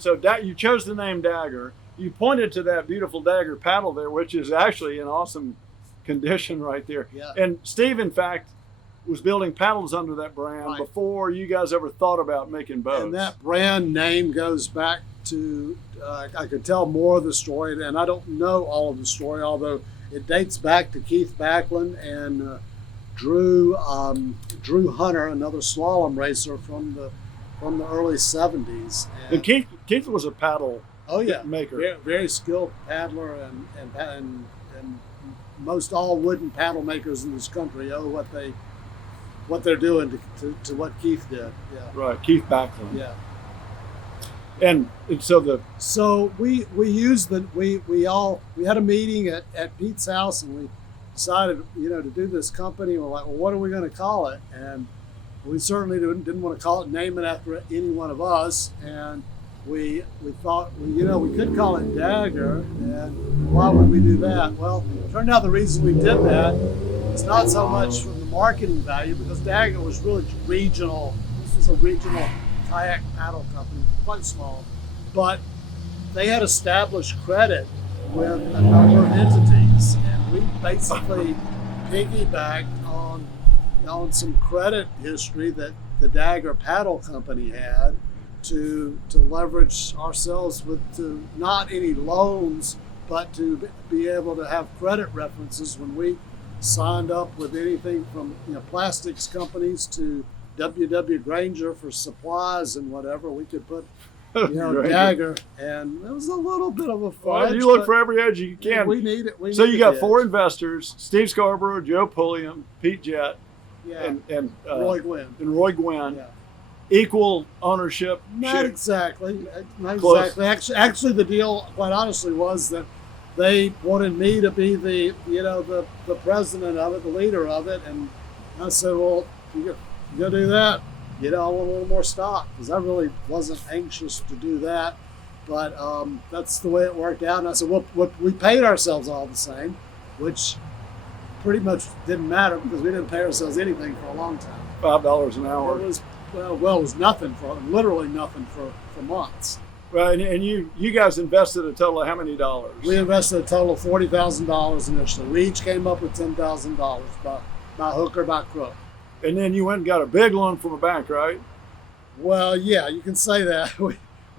so you chose the name Dagger. You pointed to that beautiful Dagger paddle there, which is actually in awesome condition right there. Yeah. And Steve, in fact, was building paddles under that brand before you guys ever thought about making boats. And that brand name goes back to, I could tell more of the story, and I don't know all of the story, although it dates back to Keith Backlund and Drew Hunter, another slalom racer from the early 70s. And Keith was a paddle maker. Very, very skilled paddler, and most all wooden paddle makers in this country owe what they what they're doing to what Keith did. Yeah. Right, Keith Backlund. Yeah. And so we used we had a meeting at Pete's house, and we decided to do this company. We're like, well, what are we going to call it? And we certainly didn't want to call it, name it after any one of us. And we thought, we could call it Dagger, and why would we do that? Well, it turned out the reason we did that is not so much from the marketing value, because Dagger was really regional. This was a regional kayak paddle company, quite small, but they had established credit with a number of entities, and we basically piggybacked on some credit history that the Dagger Paddle Company had to leverage ourselves to not any loans, but to be able to have credit references when we signed up with anything from plastics companies to W.W. Granger for supplies and whatever. We could put Dagger, and it was a little bit of a fudge. Well, you look for every edge you can. We need it. So you got 4 investors: Steve Scarborough, Joe Pulliam, Pete Jett, and Roy Gwynn. Yeah. Equal ownership. Not exactly. Actually, the deal, quite honestly, was that they wanted me to be the president of it, the leader of it, and I said, well, you go do that. I want a little more stock, because I really wasn't anxious to do that. But that's the way it worked out. And I said, well, we paid ourselves all the same, which pretty much didn't matter, because we didn't pay ourselves anything for a long time. $5 an hour. It was nothing literally nothing for months. Right, and you guys invested a total of how many dollars? We invested a total of $40,000 initially. We each came up with $10,000 by hook or by crook. And then you went and got a big loan from a bank, right? Well, yeah, you can say that.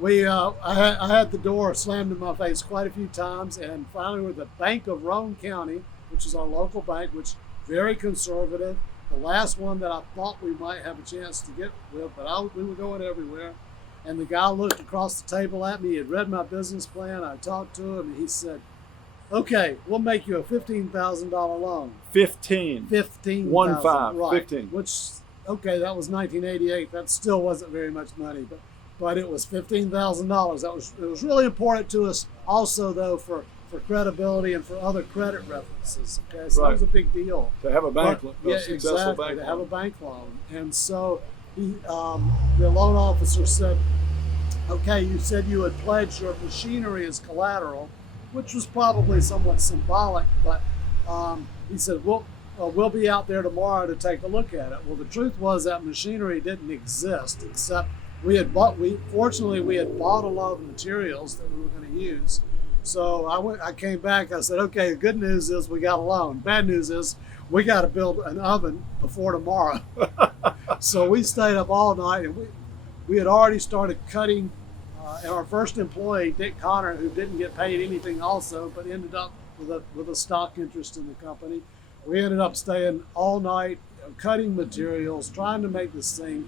I had the door slammed in my face quite a few times, and finally with the Bank of Roane County, which is our local bank, which is very conservative, the last one that I thought we might have a chance to get with, but we were going everywhere. And the guy looked across the table at me. He had read my business plan. I talked to him, and he said, okay, we'll make you a $15,000 loan. 15. 15. 1 5. Right. 15. Which, okay, that was 1988. That still wasn't very much money, but it was $15,000. It was really important to us also, though, for credibility and for other credit references. Okay, so that was a big deal. To have a bank loan. Yeah, exactly. To have a bank loan. And so the loan officer said, okay, you said you had pledged your machinery as collateral, which was probably somewhat symbolic, but he said, we'll be out there tomorrow to take a look at it. Well, the truth was that machinery didn't exist, except fortunately we had bought a lot of the materials that we were going to use. So I came back, I said, okay, the good news is we got a loan. Bad news is we got to build an oven before tomorrow. So we stayed up all night, and we had already started cutting. And our first employee, Dick Connor, who didn't get paid anything also, but ended up with a stock interest in the company. We ended up staying all night, cutting materials, trying to make this thing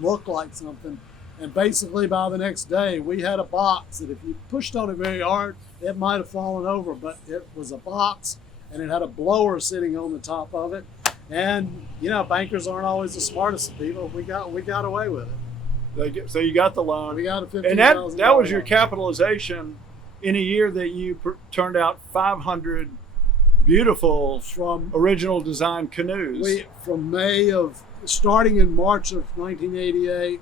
look like something. And basically by the next day, we had a box that if you pushed on it very hard, it might have fallen over, but it was a box, and it had a blower sitting on the top of it. And, bankers aren't always the smartest of people. We got away with it. So you got the loan. We got a $15,000 and that was your capitalization in a year that you turned out 500 beautiful from original design canoes. Starting in March of 1988,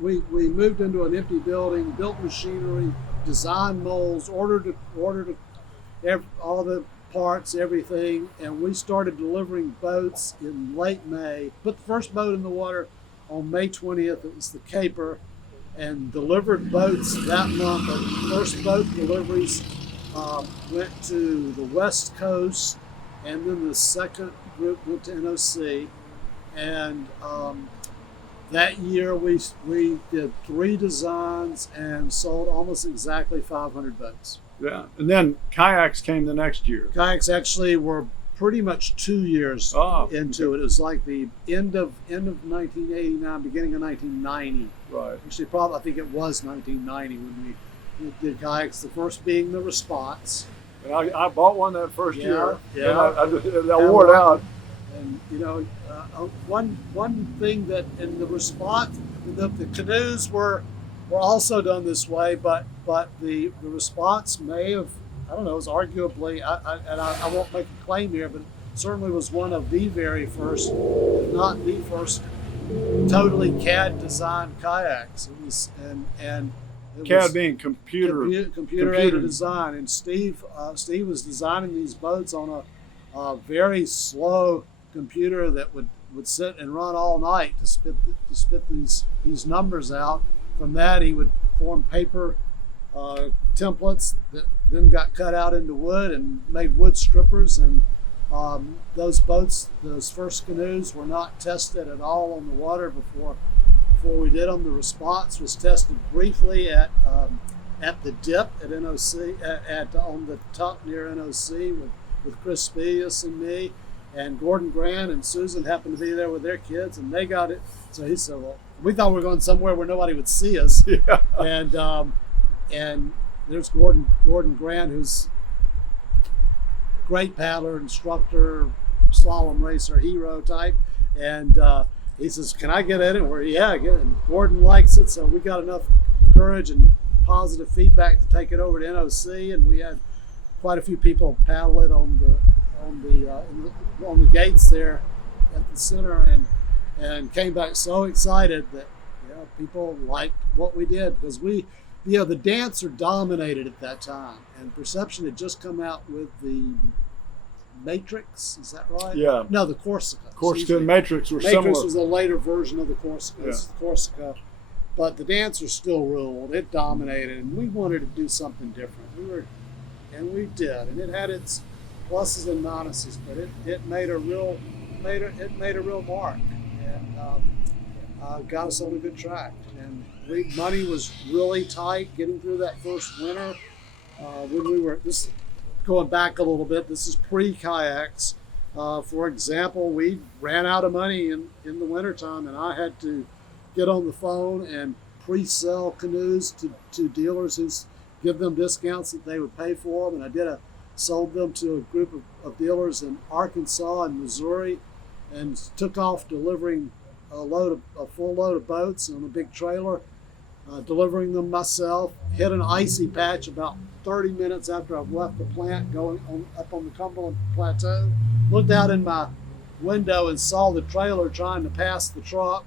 we moved into an empty building, built machinery, designed molds, ordered all the parts, everything, and we started delivering boats in late May. Put the first boat in the water on May 20th. It was the Caper, and delivered boats that month. Our first boat deliveries went to the West Coast, and then the second group went to NOC. And that year we did 3 designs and sold almost exactly 500 boats. Yeah, and then kayaks came the next year. Kayaks actually were pretty much 2 years into it. It was like the end of 1989, beginning of 1990. Right. Actually, I think it was 1990 when we did kayaks. The first being the Response. And I bought one that first year. Yeah. And I wore it out. And one thing that in the response, the canoes were also done this way, but the response may have, I don't know, was arguably, I won't make a claim here, but it certainly was one of the very first, if not the first, totally CAD designed kayaks. It was and it CAD was being computer aided design, and Steve was designing these boats on a very slow computer that would sit and run all night to spit these numbers out. From that, he would form paper templates that then got cut out into wood and made wood strippers. And those boats, those first canoes, were not tested at all on the water before we did them. The response was tested briefly at the dip at NOC, on the tuck near NOC with Chris Spius and me, and Gordon Grant and Susan happened to be there with their kids, and they got it. So he said, well, we thought we were going somewhere where nobody would see us. Yeah. And there's Gordon Grant, who's a great paddler, instructor, slalom racer, hero type. And he says, can I get in it? We're, yeah, get it. And Gordon likes it, so we got enough courage and positive feedback to take it over to NOC, and we had quite a few people paddle it on the gates there at the center, and came back so excited that people liked what we did, because the dancer dominated at that time, and Perception had just come out with the Matrix. Is that right? Yeah. No, the Corsica. Corsica and Matrix were Matrix similar. was a later version of the Corsica. Yeah. Corsica, but the dancer still ruled. It dominated, and we wanted to do something different. We did, and it had its pluses and minuses, but it made a real mark, and got us on a good track. And money was really tight getting through that first winter. When we were going back a little bit, this is pre-kayaks. For example, we ran out of money in the wintertime, and I had to get on the phone and pre-sell canoes to dealers who give them discounts that they would pay for them. And I sold them to a group of dealers in Arkansas and Missouri, and took off delivering a full load of boats on a big trailer, delivering them myself. Hit an icy patch about 30 minutes after I've left the plant, up on the Cumberland Plateau. Looked out in my window and saw the trailer trying to pass the truck,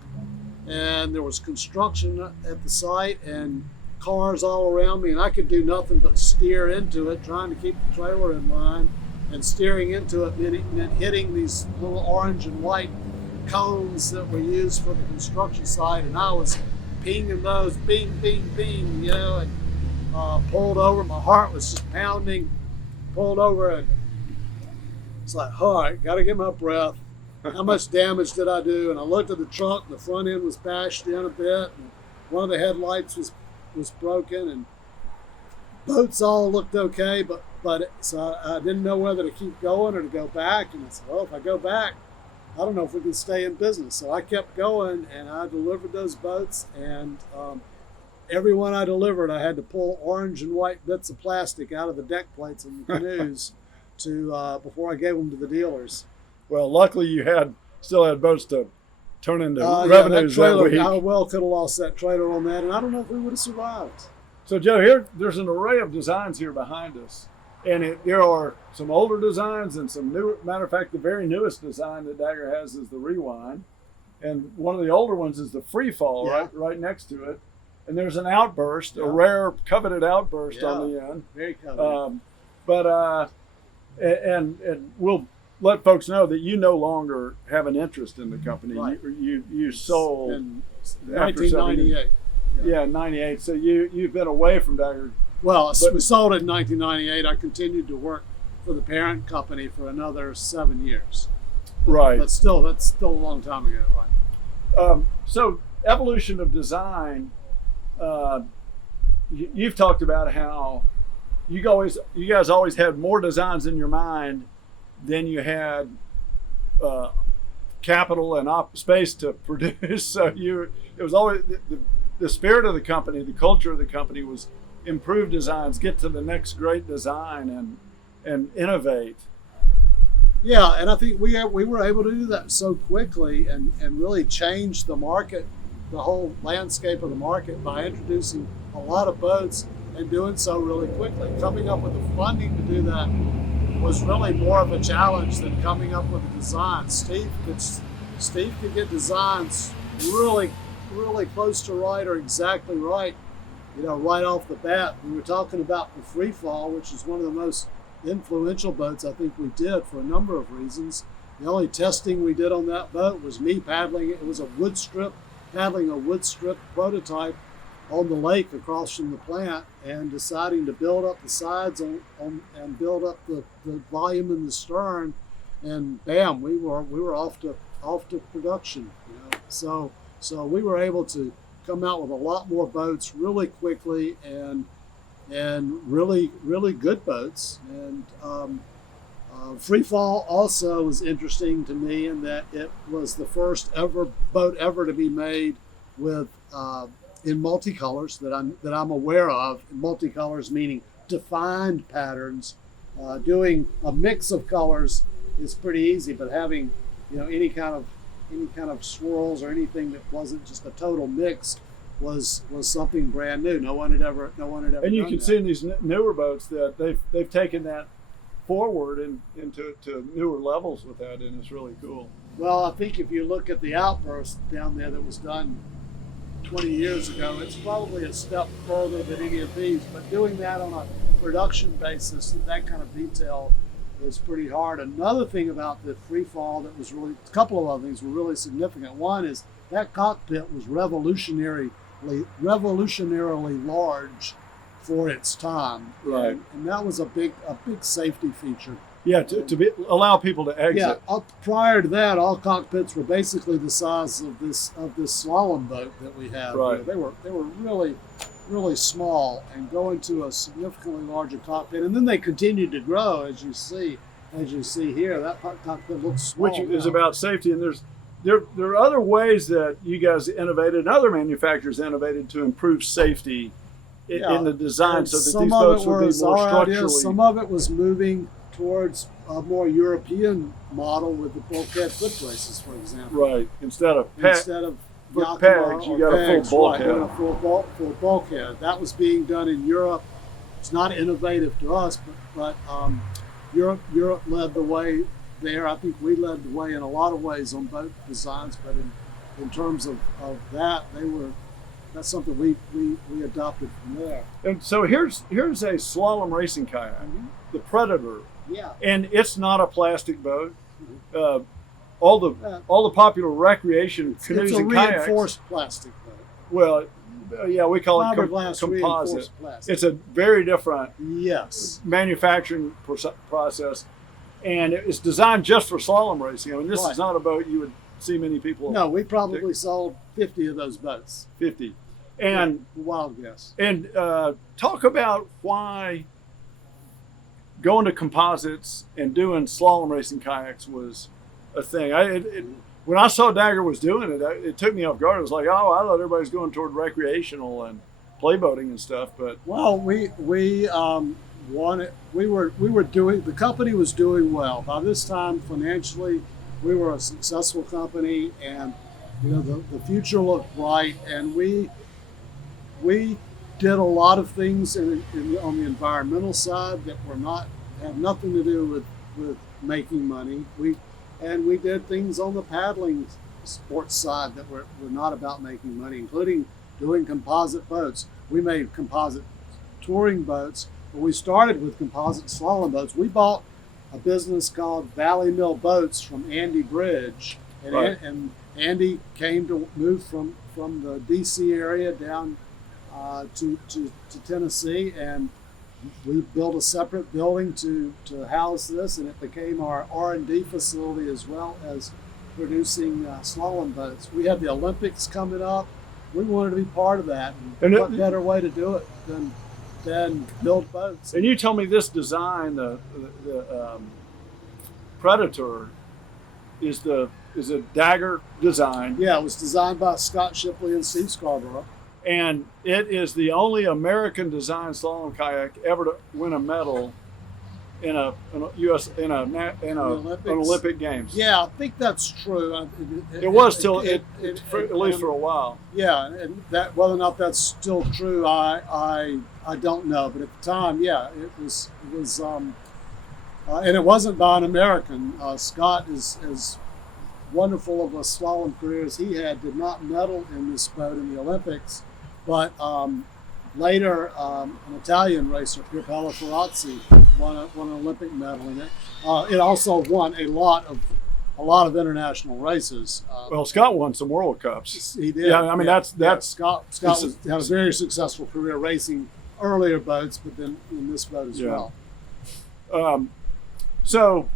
and there was construction at the site and cars all around me, and I could do nothing but steer into it, trying to keep the trailer in line. And steering into it meant hitting these little orange and white cones that were used for the construction site, and I was pinging those, bing, bing, bing, and pulled over. My heart was just pounding. Pulled over, and it's like, all right, got to get my breath. How much damage did I do? And I looked at the truck, and the front end was bashed in a bit, and one of the headlights was broken, and boats all looked okay, but so I didn't know whether to keep going or to go back. And I said, well, if I go back, I don't know if we can stay in business. So I kept going, and I delivered those boats, and every one I delivered, I had to pull orange and white bits of plastic out of the deck plates in the canoes before I gave them to the dealers. Well, luckily you still had boats to turn into revenues that week. I well could have lost that trailer on that, and I don't know if we would have survived. So Joe, there's an array of designs here behind us, and there are some older designs and some new. Matter of fact, the very newest design that Dagger has is the Rewind, and one of the older ones is the Free Fall, right next to it. And there's an outburst, a rare, coveted outburst on the end. Very coveted. And we'll let folks know that you no longer have an interest in the company. Right. You sold in after 1998. Yeah, 98. So you've been away from Dagger. Well, we sold it in 1998. I continued to work for the parent company for another 7 years. Right. But that's still a long time ago, right? So evolution of design. You've talked about how you guys always had more designs in your mind than you had capital and space to produce. So it was always the spirit of the company, the culture of the company was improve designs, get to the next great design, and innovate. Yeah, and I think we were able to do that so quickly and really change the market, the whole landscape of the market by introducing a lot of boats and doing so really quickly. Coming up with the funding to do that was really more of a challenge than coming up with a design. Steve could get designs really close to right or exactly right, right off the bat. We were talking about the Free Fall, which is one of the most influential boats I think we did for a number of reasons. The only testing we did on that boat was me paddling it. It was paddling a wood strip prototype on the lake across from the plant and deciding to build up the sides and build up the volume in the stern, and bam, we were off to production. So we were able to come out with a lot more boats really quickly and really good boats. And Free Fall also was interesting to me in that it was the first boat ever to be made with in multicolors that I'm aware of. Multicolors meaning defined patterns. Doing a mix of colors is pretty easy, but having any kind of swirls or anything that wasn't just a total mix was something brand new. No one had ever. And you done can that. see in these newer boats that they've taken that forward into newer levels with that, and it's really cool. Well, I think if you look at the Outburst down there that was done 20 years ago, it's probably a step further than any of these. But doing that on a production basis, that kind of detail is pretty hard. Another thing about the Free Fall that was really, a couple of other things were really significant. One is that cockpit was revolutionarily large for its time. Right. And that was a big safety feature. Yeah, to allow people to exit. Yeah, prior to that, all cockpits were basically the size of this slalom boat that we have. Right. They were really small, and going to a significantly larger cockpit, and then they continued to grow as you see here. That cockpit looks small. Which is now. about safety, and there are other ways that you guys innovated and other manufacturers innovated to improve safety in the design, so that these boats would be more structurally. Some of it was moving towards a more European model with the bulkhead foot braces, for example. Right. Instead of Yakima pegs, you or got pegs, a full bulkhead. Right, full bulkhead. That was being done in Europe. It's not innovative to us, but Europe led the way there. I think we led the way in a lot of ways on boat designs, but in terms of that, that's something we adopted from there. And so here's a slalom racing kayak, the Predator. Yeah. And it's not a plastic boat. All the popular recreation canoes it's a and kayaks. reinforced plastic boat. Well, yeah, we call it Fiberglass composite. reinforced plastic. It's a very different Yes. manufacturing process, and it's designed just for slalom racing. I mean, this is not a boat you would see many people. No, we probably sold 50 of those boats. 50. And wild guess. And talk about why going to composites and doing slalom racing kayaks was a thing. When I saw Dagger was doing it, it took me off guard. It was like, oh, I thought everybody was going toward recreational and playboating and stuff. But well, we wanted. We were doing. The company was doing well by this time financially. We were a successful company, and the future looked bright. And we did a lot of things on the environmental side that had nothing to do with making money. We did things on the paddling sports side that were not about making money, including doing composite boats. We made composite touring boats, but we started with composite slalom boats. We bought a business called Valley Mill Boats from Andy Bridge, and, right. and Andy came to move from the DC area down to Tennessee, and we built a separate building to house this, and it became our R&D facility as well as producing slalom boats. We have the Olympics coming up. We wanted to be part of that, and what better way to do it than build boats? And you told me this design, the Predator, is a Dagger design. Yeah, it was designed by Scott Shipley and Steve Scarborough. And it is the only American-designed slalom kayak ever to win a medal an Olympic Games. Yeah, I think that's true. It was till at least for a while. Yeah, and that whether or not that's still true, I don't know. But at the time, yeah, it was and it wasn't by an American. Scott is as wonderful of a slalom career as he had, did not medal in this boat in the Olympics, but later an Italian racer, Pierpaolo Ferrazzi, won an Olympic medal in it. It also won a lot of international races. Well, Scott won some World Cups. He did. Yeah, I mean that's Scott had a very successful career racing earlier boats, but then in this boat as well. So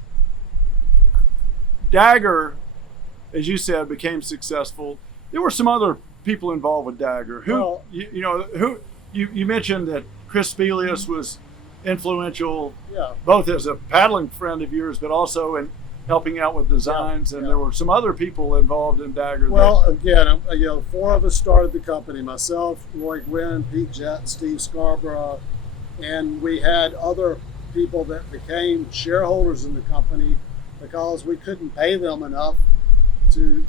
Dagger, as you said, became successful. There were some other people involved with Dagger. You mentioned that Chris Spelius was influential, both as a paddling friend of yours, but also in helping out with designs. And there were some other people involved in Dagger. Well, again, four of us started the company: myself, Roy Gwynn, Pete Jett, Steve Scarborough, and we had other people that became shareholders in the company because we couldn't pay them enough we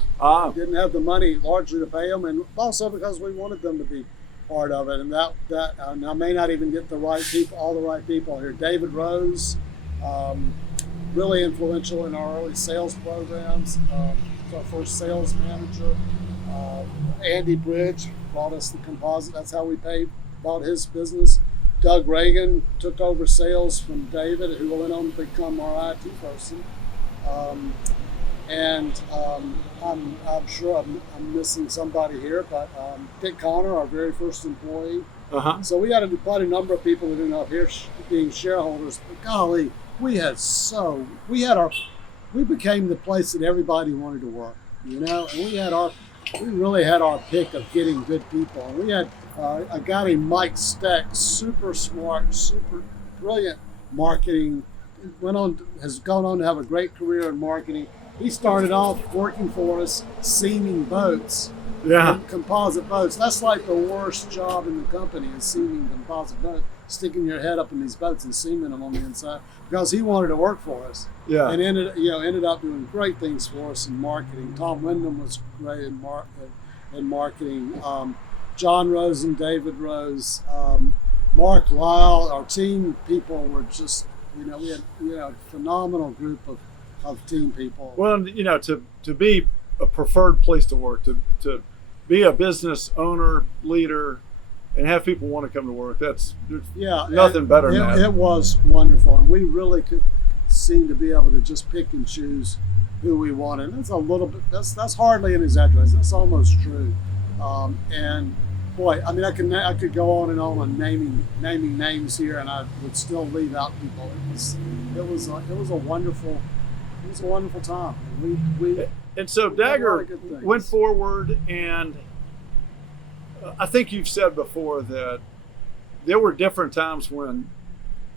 didn't have the money largely to pay them, and also because we wanted them to be part of it. And that I may not even get all the right people here. David Rose, really influential in our early sales programs. Our first sales manager. Andy Bridge brought us the composite. That's how we bought his business. Doug Reagan took over sales from David, who went on to become our IT person. I'm sure I'm missing somebody here, but Dick Connor, our very first employee. So we had quite a number of people that ended up here being shareholders. But golly, we became the place that everybody wanted to work, and we really had our pick of getting good people. And we had a guy named Mike Steck, super smart, super brilliant marketing. Has gone on to have a great career in marketing. He started off working for us, seaming boats, composite boats. That's like the worst job in the company, is seaming composite boats, sticking your head up in these boats and seaming them on the inside, because he wanted to work for us. Yeah. And ended up doing great things for us in marketing. Tom Wyndham was great in marketing. John Rose and David Rose, Mark Lyle, our team people were just, we had a phenomenal group of team people. Well, to be a preferred place to work, to be a business owner, leader, and have people want to come to work, there's nothing better than that. It was wonderful, and we really could seem to be able to just pick and choose who we wanted. That's a little bit, that's hardly an exaggeration. That's almost true. And boy, I mean, I could go on naming names here, and I would still leave out people. It was a wonderful time. And so Dagger went forward, and I think you've said before that there were different times when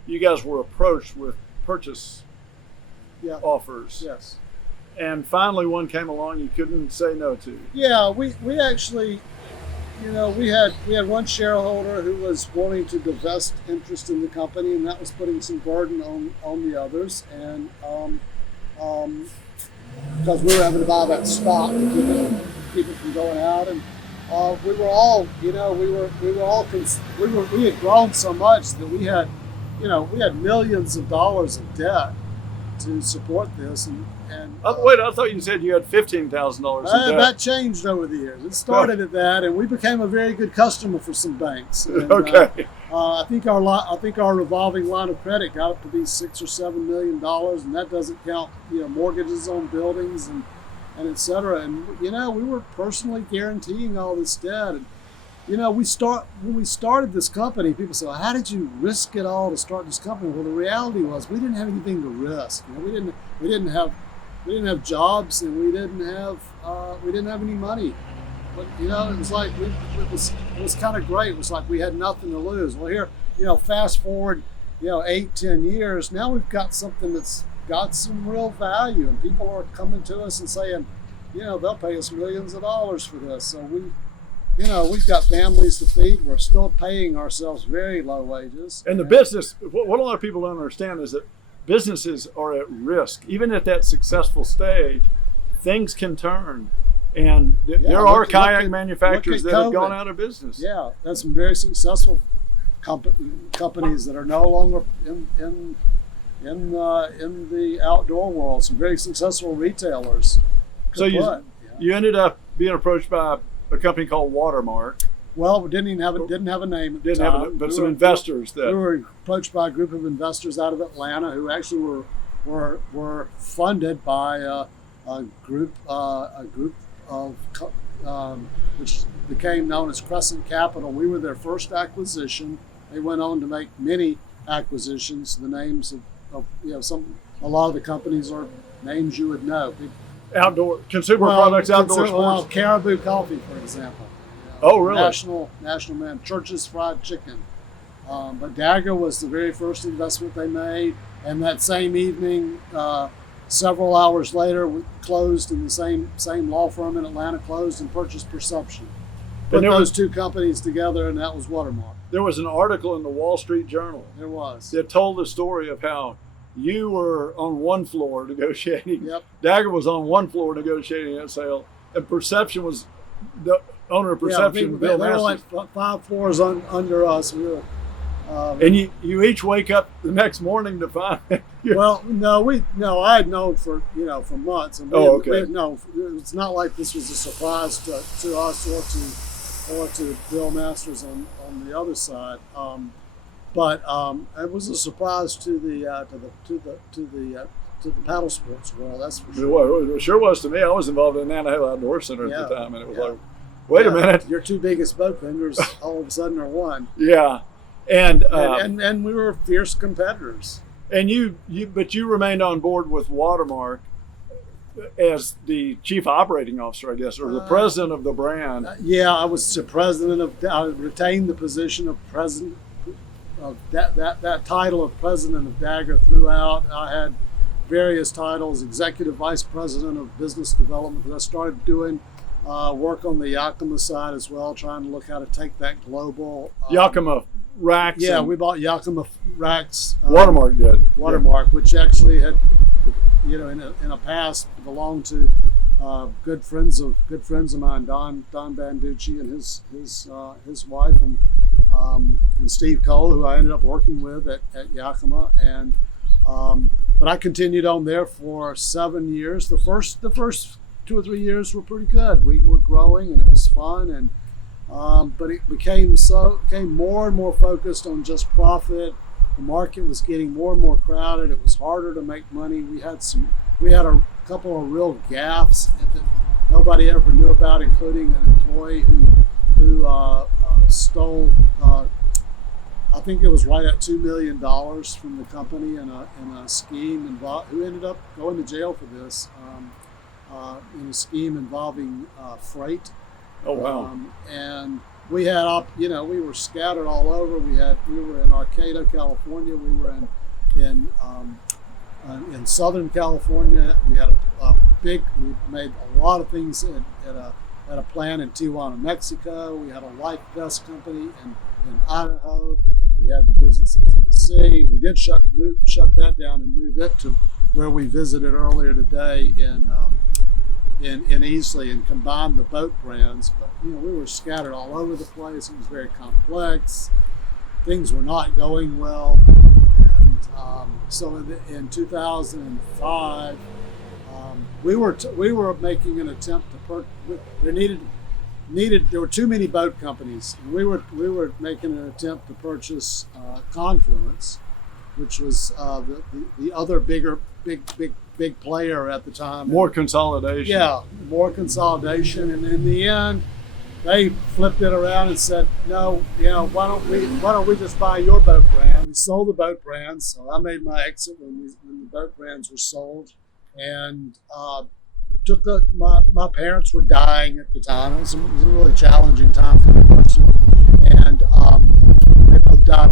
you guys were approached with purchase offers. Yes. And finally one came along you couldn't say no to. Yeah, we actually, we had one shareholder who was wanting to divest interest in the company, and that was putting some burden on the others. And because we were having to buy that stock to keep it from going out, and we were all, we had grown so much that we had millions of dollars of debt to support this, and wait, I thought you said you had $15,000 in debt. That changed over the years. It started at that, and we became a very good customer for some banks. And, okay. I think our revolving line of credit got up to be $6 or $7 million, and that doesn't count mortgages on buildings and et cetera. And we were personally guaranteeing all this debt. And when we started this company, people say, well, how did you risk it all to start this company? Well, the reality was we didn't have anything to risk. We didn't have jobs, and we didn't have any money. But it was like it was kind of great. It was like we had nothing to lose. Well, here, fast forward, 8-10 years. Now we've got something that's got some real value, and people are coming to us and saying, they'll pay us millions of dollars for this. So we've got families to feed. We're still paying ourselves very low wages. And the business, what a lot of people don't understand is that businesses are at risk. Even at that successful stage, things can turn. And there are kayak manufacturers that have gone out of business. Yeah, that's some very successful companies that are no longer in the outdoor world. Some very successful retailers. So you ended up being approached by a company called Watermark. Well, we didn't have a name at the time. But some investors that we were approached by a group of investors out of Atlanta who actually were funded by a group of which became known as Crescent Capital. We were their first acquisition. They went on to make many acquisitions. The names of a lot of the companies are names you would know. Outdoor consumer products, outdoor sports. Caribou Coffee, for example. Oh, really? National man. Church's Fried Chicken. But Dagger was the very first investment they made, and that same evening, several hours later, we closed in the same law firm in Atlanta, closed and purchased Perception. Put those two companies together, and that was Watermark. There was an article in the Wall Street Journal. There was. That told the story of how you were on one floor negotiating. Yep. Dagger was on one floor negotiating that sale, and Perception was the owner of Perception. They were like 5 floors under us. We were. And you each wake up the next morning to find. Well, no, I had known for months. And it's not like this was a surprise to us or to Bill Masters on the other side. But it was a surprise to the paddle sports world. That's for sure. It sure was to me. I was involved in the Nanahala Outdoor Center at the time, and it was like, wait a minute, your two biggest boat vendors all of a sudden are one. Yeah, and we were fierce competitors. And but you remained on board with Watermark as the chief operating officer, I guess, or the president of the brand. I was the president I retained the position of president of that title of president of Dagger throughout. I had various titles: executive vice president of business development, because I started doing work on the Yakima side as well, trying to look how to take that global. Yakima racks. Yeah, we bought Yakima racks. Watermark did. Watermark, which actually had, in a past belonged to good friends of mine, Don Banducci and his wife, and Steve Cole, who I ended up working with at Yakima, and but I continued on there for 7 years. The first 2 or 3 years were pretty good. We were growing and it was fun, and but it became more and more focused on just profit. The market was getting more and more crowded. It was harder to make money. We had a couple of real gaffes that nobody ever knew about, including an employee who stole. I think it was right at $2 million from the company in a scheme who ended up going to jail for this in a scheme involving freight. Oh wow! And we had we were scattered all over. We were in Arcata, California. We were in Southern California. We had we made a lot of things at a plant in Tijuana, Mexico. We had a life vest company in Idaho. We had the business in Tennessee. We did shut that down and move it to where we visited earlier today in Easley, and combined the boat brands. But we were scattered all over the place. It was very complex. Things were not going well, and so in 2005, we were making an attempt to there were too many boat companies. We were making an attempt to purchase Confluence, which was the other big player at the time. More consolidation. Yeah, more consolidation, and in the end, they flipped it around and said, "No, why don't we just buy your boat brand?" We sold the boat brands, so I made my exit when the boat brands were sold, and my parents were dying at the time. It was a really challenging time for me personally, and they both died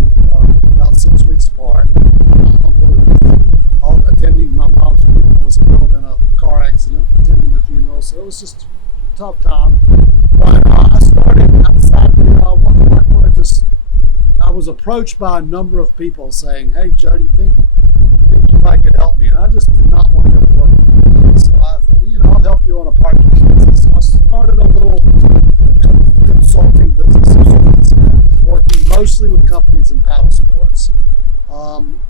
about 6 weeks apart. My uncle, who was attending my mom's funeral, was killed in a car accident attending the funeral, so it was just a tough time. But I was approached by a number of people saying, "Hey, Joe, do you think somebody could help me, and I just did not want to go to work. So I thought, well, I'll help you on a part-time business. So I started a little consulting business, working mostly with companies in paddle sports.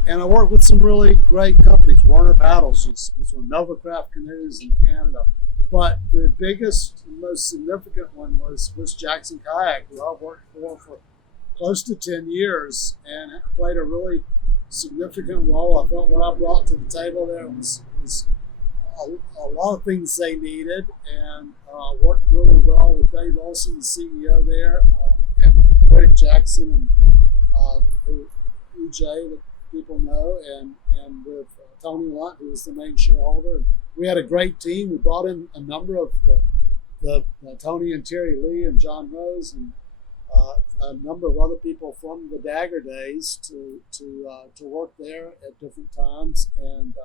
And I worked with some really great companies. Werner Paddles was one, Novacraft Canoes in Canada. But the biggest and most significant one was Jackson Kayak, who I worked for close to 10 years and played a really significant role. I felt what I brought to the table there was a lot of things they needed, and worked really well with Dave Olson, the CEO there, and Greg Jackson, and EJ that people know, and with Tony Lunt, who was the main shareholder. And we had a great team. We brought in a number of the Tony and Terry Lee and John Rose and a number of other people from the Dagger days to work there at different times, and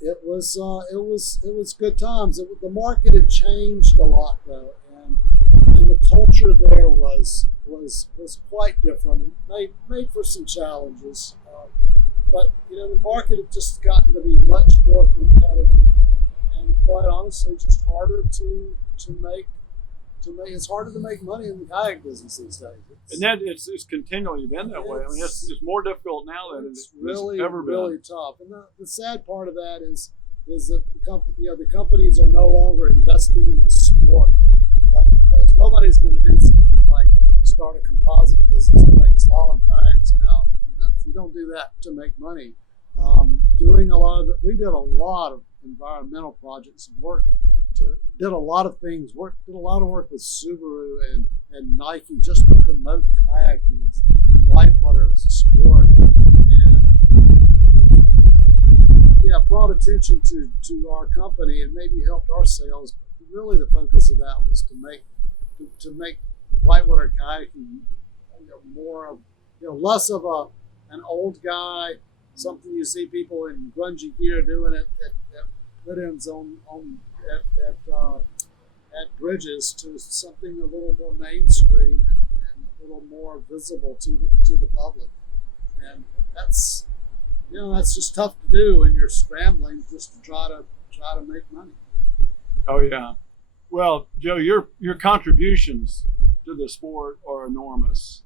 it was good times. The market had changed a lot though, and the culture there was quite different. It made for some challenges, but the market had just gotten to be much more competitive, and quite honestly, just harder to make. It's harder to make money in the kayak business these days. And that it's continually been that way. I mean, it's more difficult now than it's really, ever been. Really tough. And the sad part of that is that the companies are no longer investing in the sport like it was. Nobody's going to do something like start a composite business and make slalom kayaks now. You don't do that to make money. Doing a lot of it, we did a lot of environmental projects and work. Did a lot of things. Did a lot of work with Subaru and Nike just to promote kayaking and Whitewater as a sport, and brought attention to our company and maybe helped our sales. But really, the focus of that was to make Whitewater kayaking more of less of an old guy, something you see people in grungy gear doing at put-ins at bridges, to something a little more mainstream and a little more visible to the public. And that's just tough to do when you're scrambling just to try to make money. Oh yeah. Well, Joe, your contributions to the sport are enormous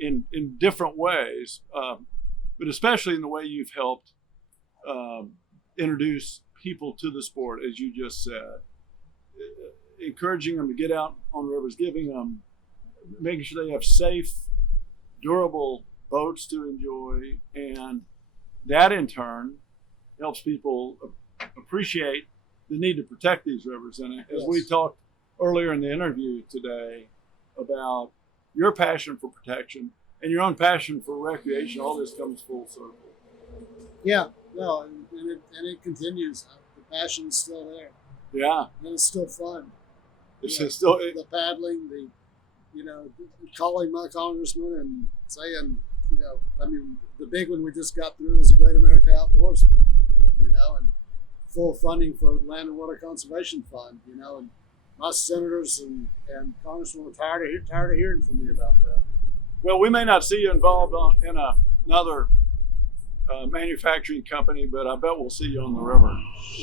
in different ways, but especially in the way you've helped introduce people to the sport, as you just said, encouraging them to get out on rivers, making sure they have safe, durable boats to enjoy, and that in turn helps people appreciate the need to protect these rivers. And as we talked earlier in the interview today about your passion for protection and your own passion for recreation, all this comes full circle. Yeah. No, and it continues. The passion's still there. Yeah. And it's still fun. It's still the paddling, calling my congressman and saying, the big one we just got through was the Great America Outdoors, and full funding for Land and Water Conservation Fund, and my senators and congressmen were tired of hearing from me about that. Well, we may not see you involved in another manufacturing company, but I bet we'll see you on the river.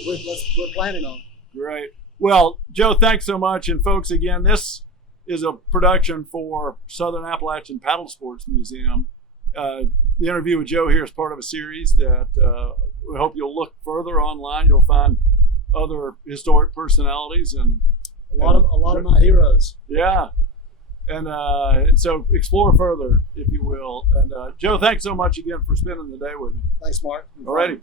We're planning on it. Great. Well, Joe, thanks so much. And folks, again, this is a production for Southern Appalachian Paddle Sports Museum. The interview with Joe here is part of a series that we hope you'll look further online. You'll find other historic personalities and a lot of my heroes. Yeah. And so explore further, if you will. And Joe, thanks so much again for spending the day with me. Thanks, Mark. All righty.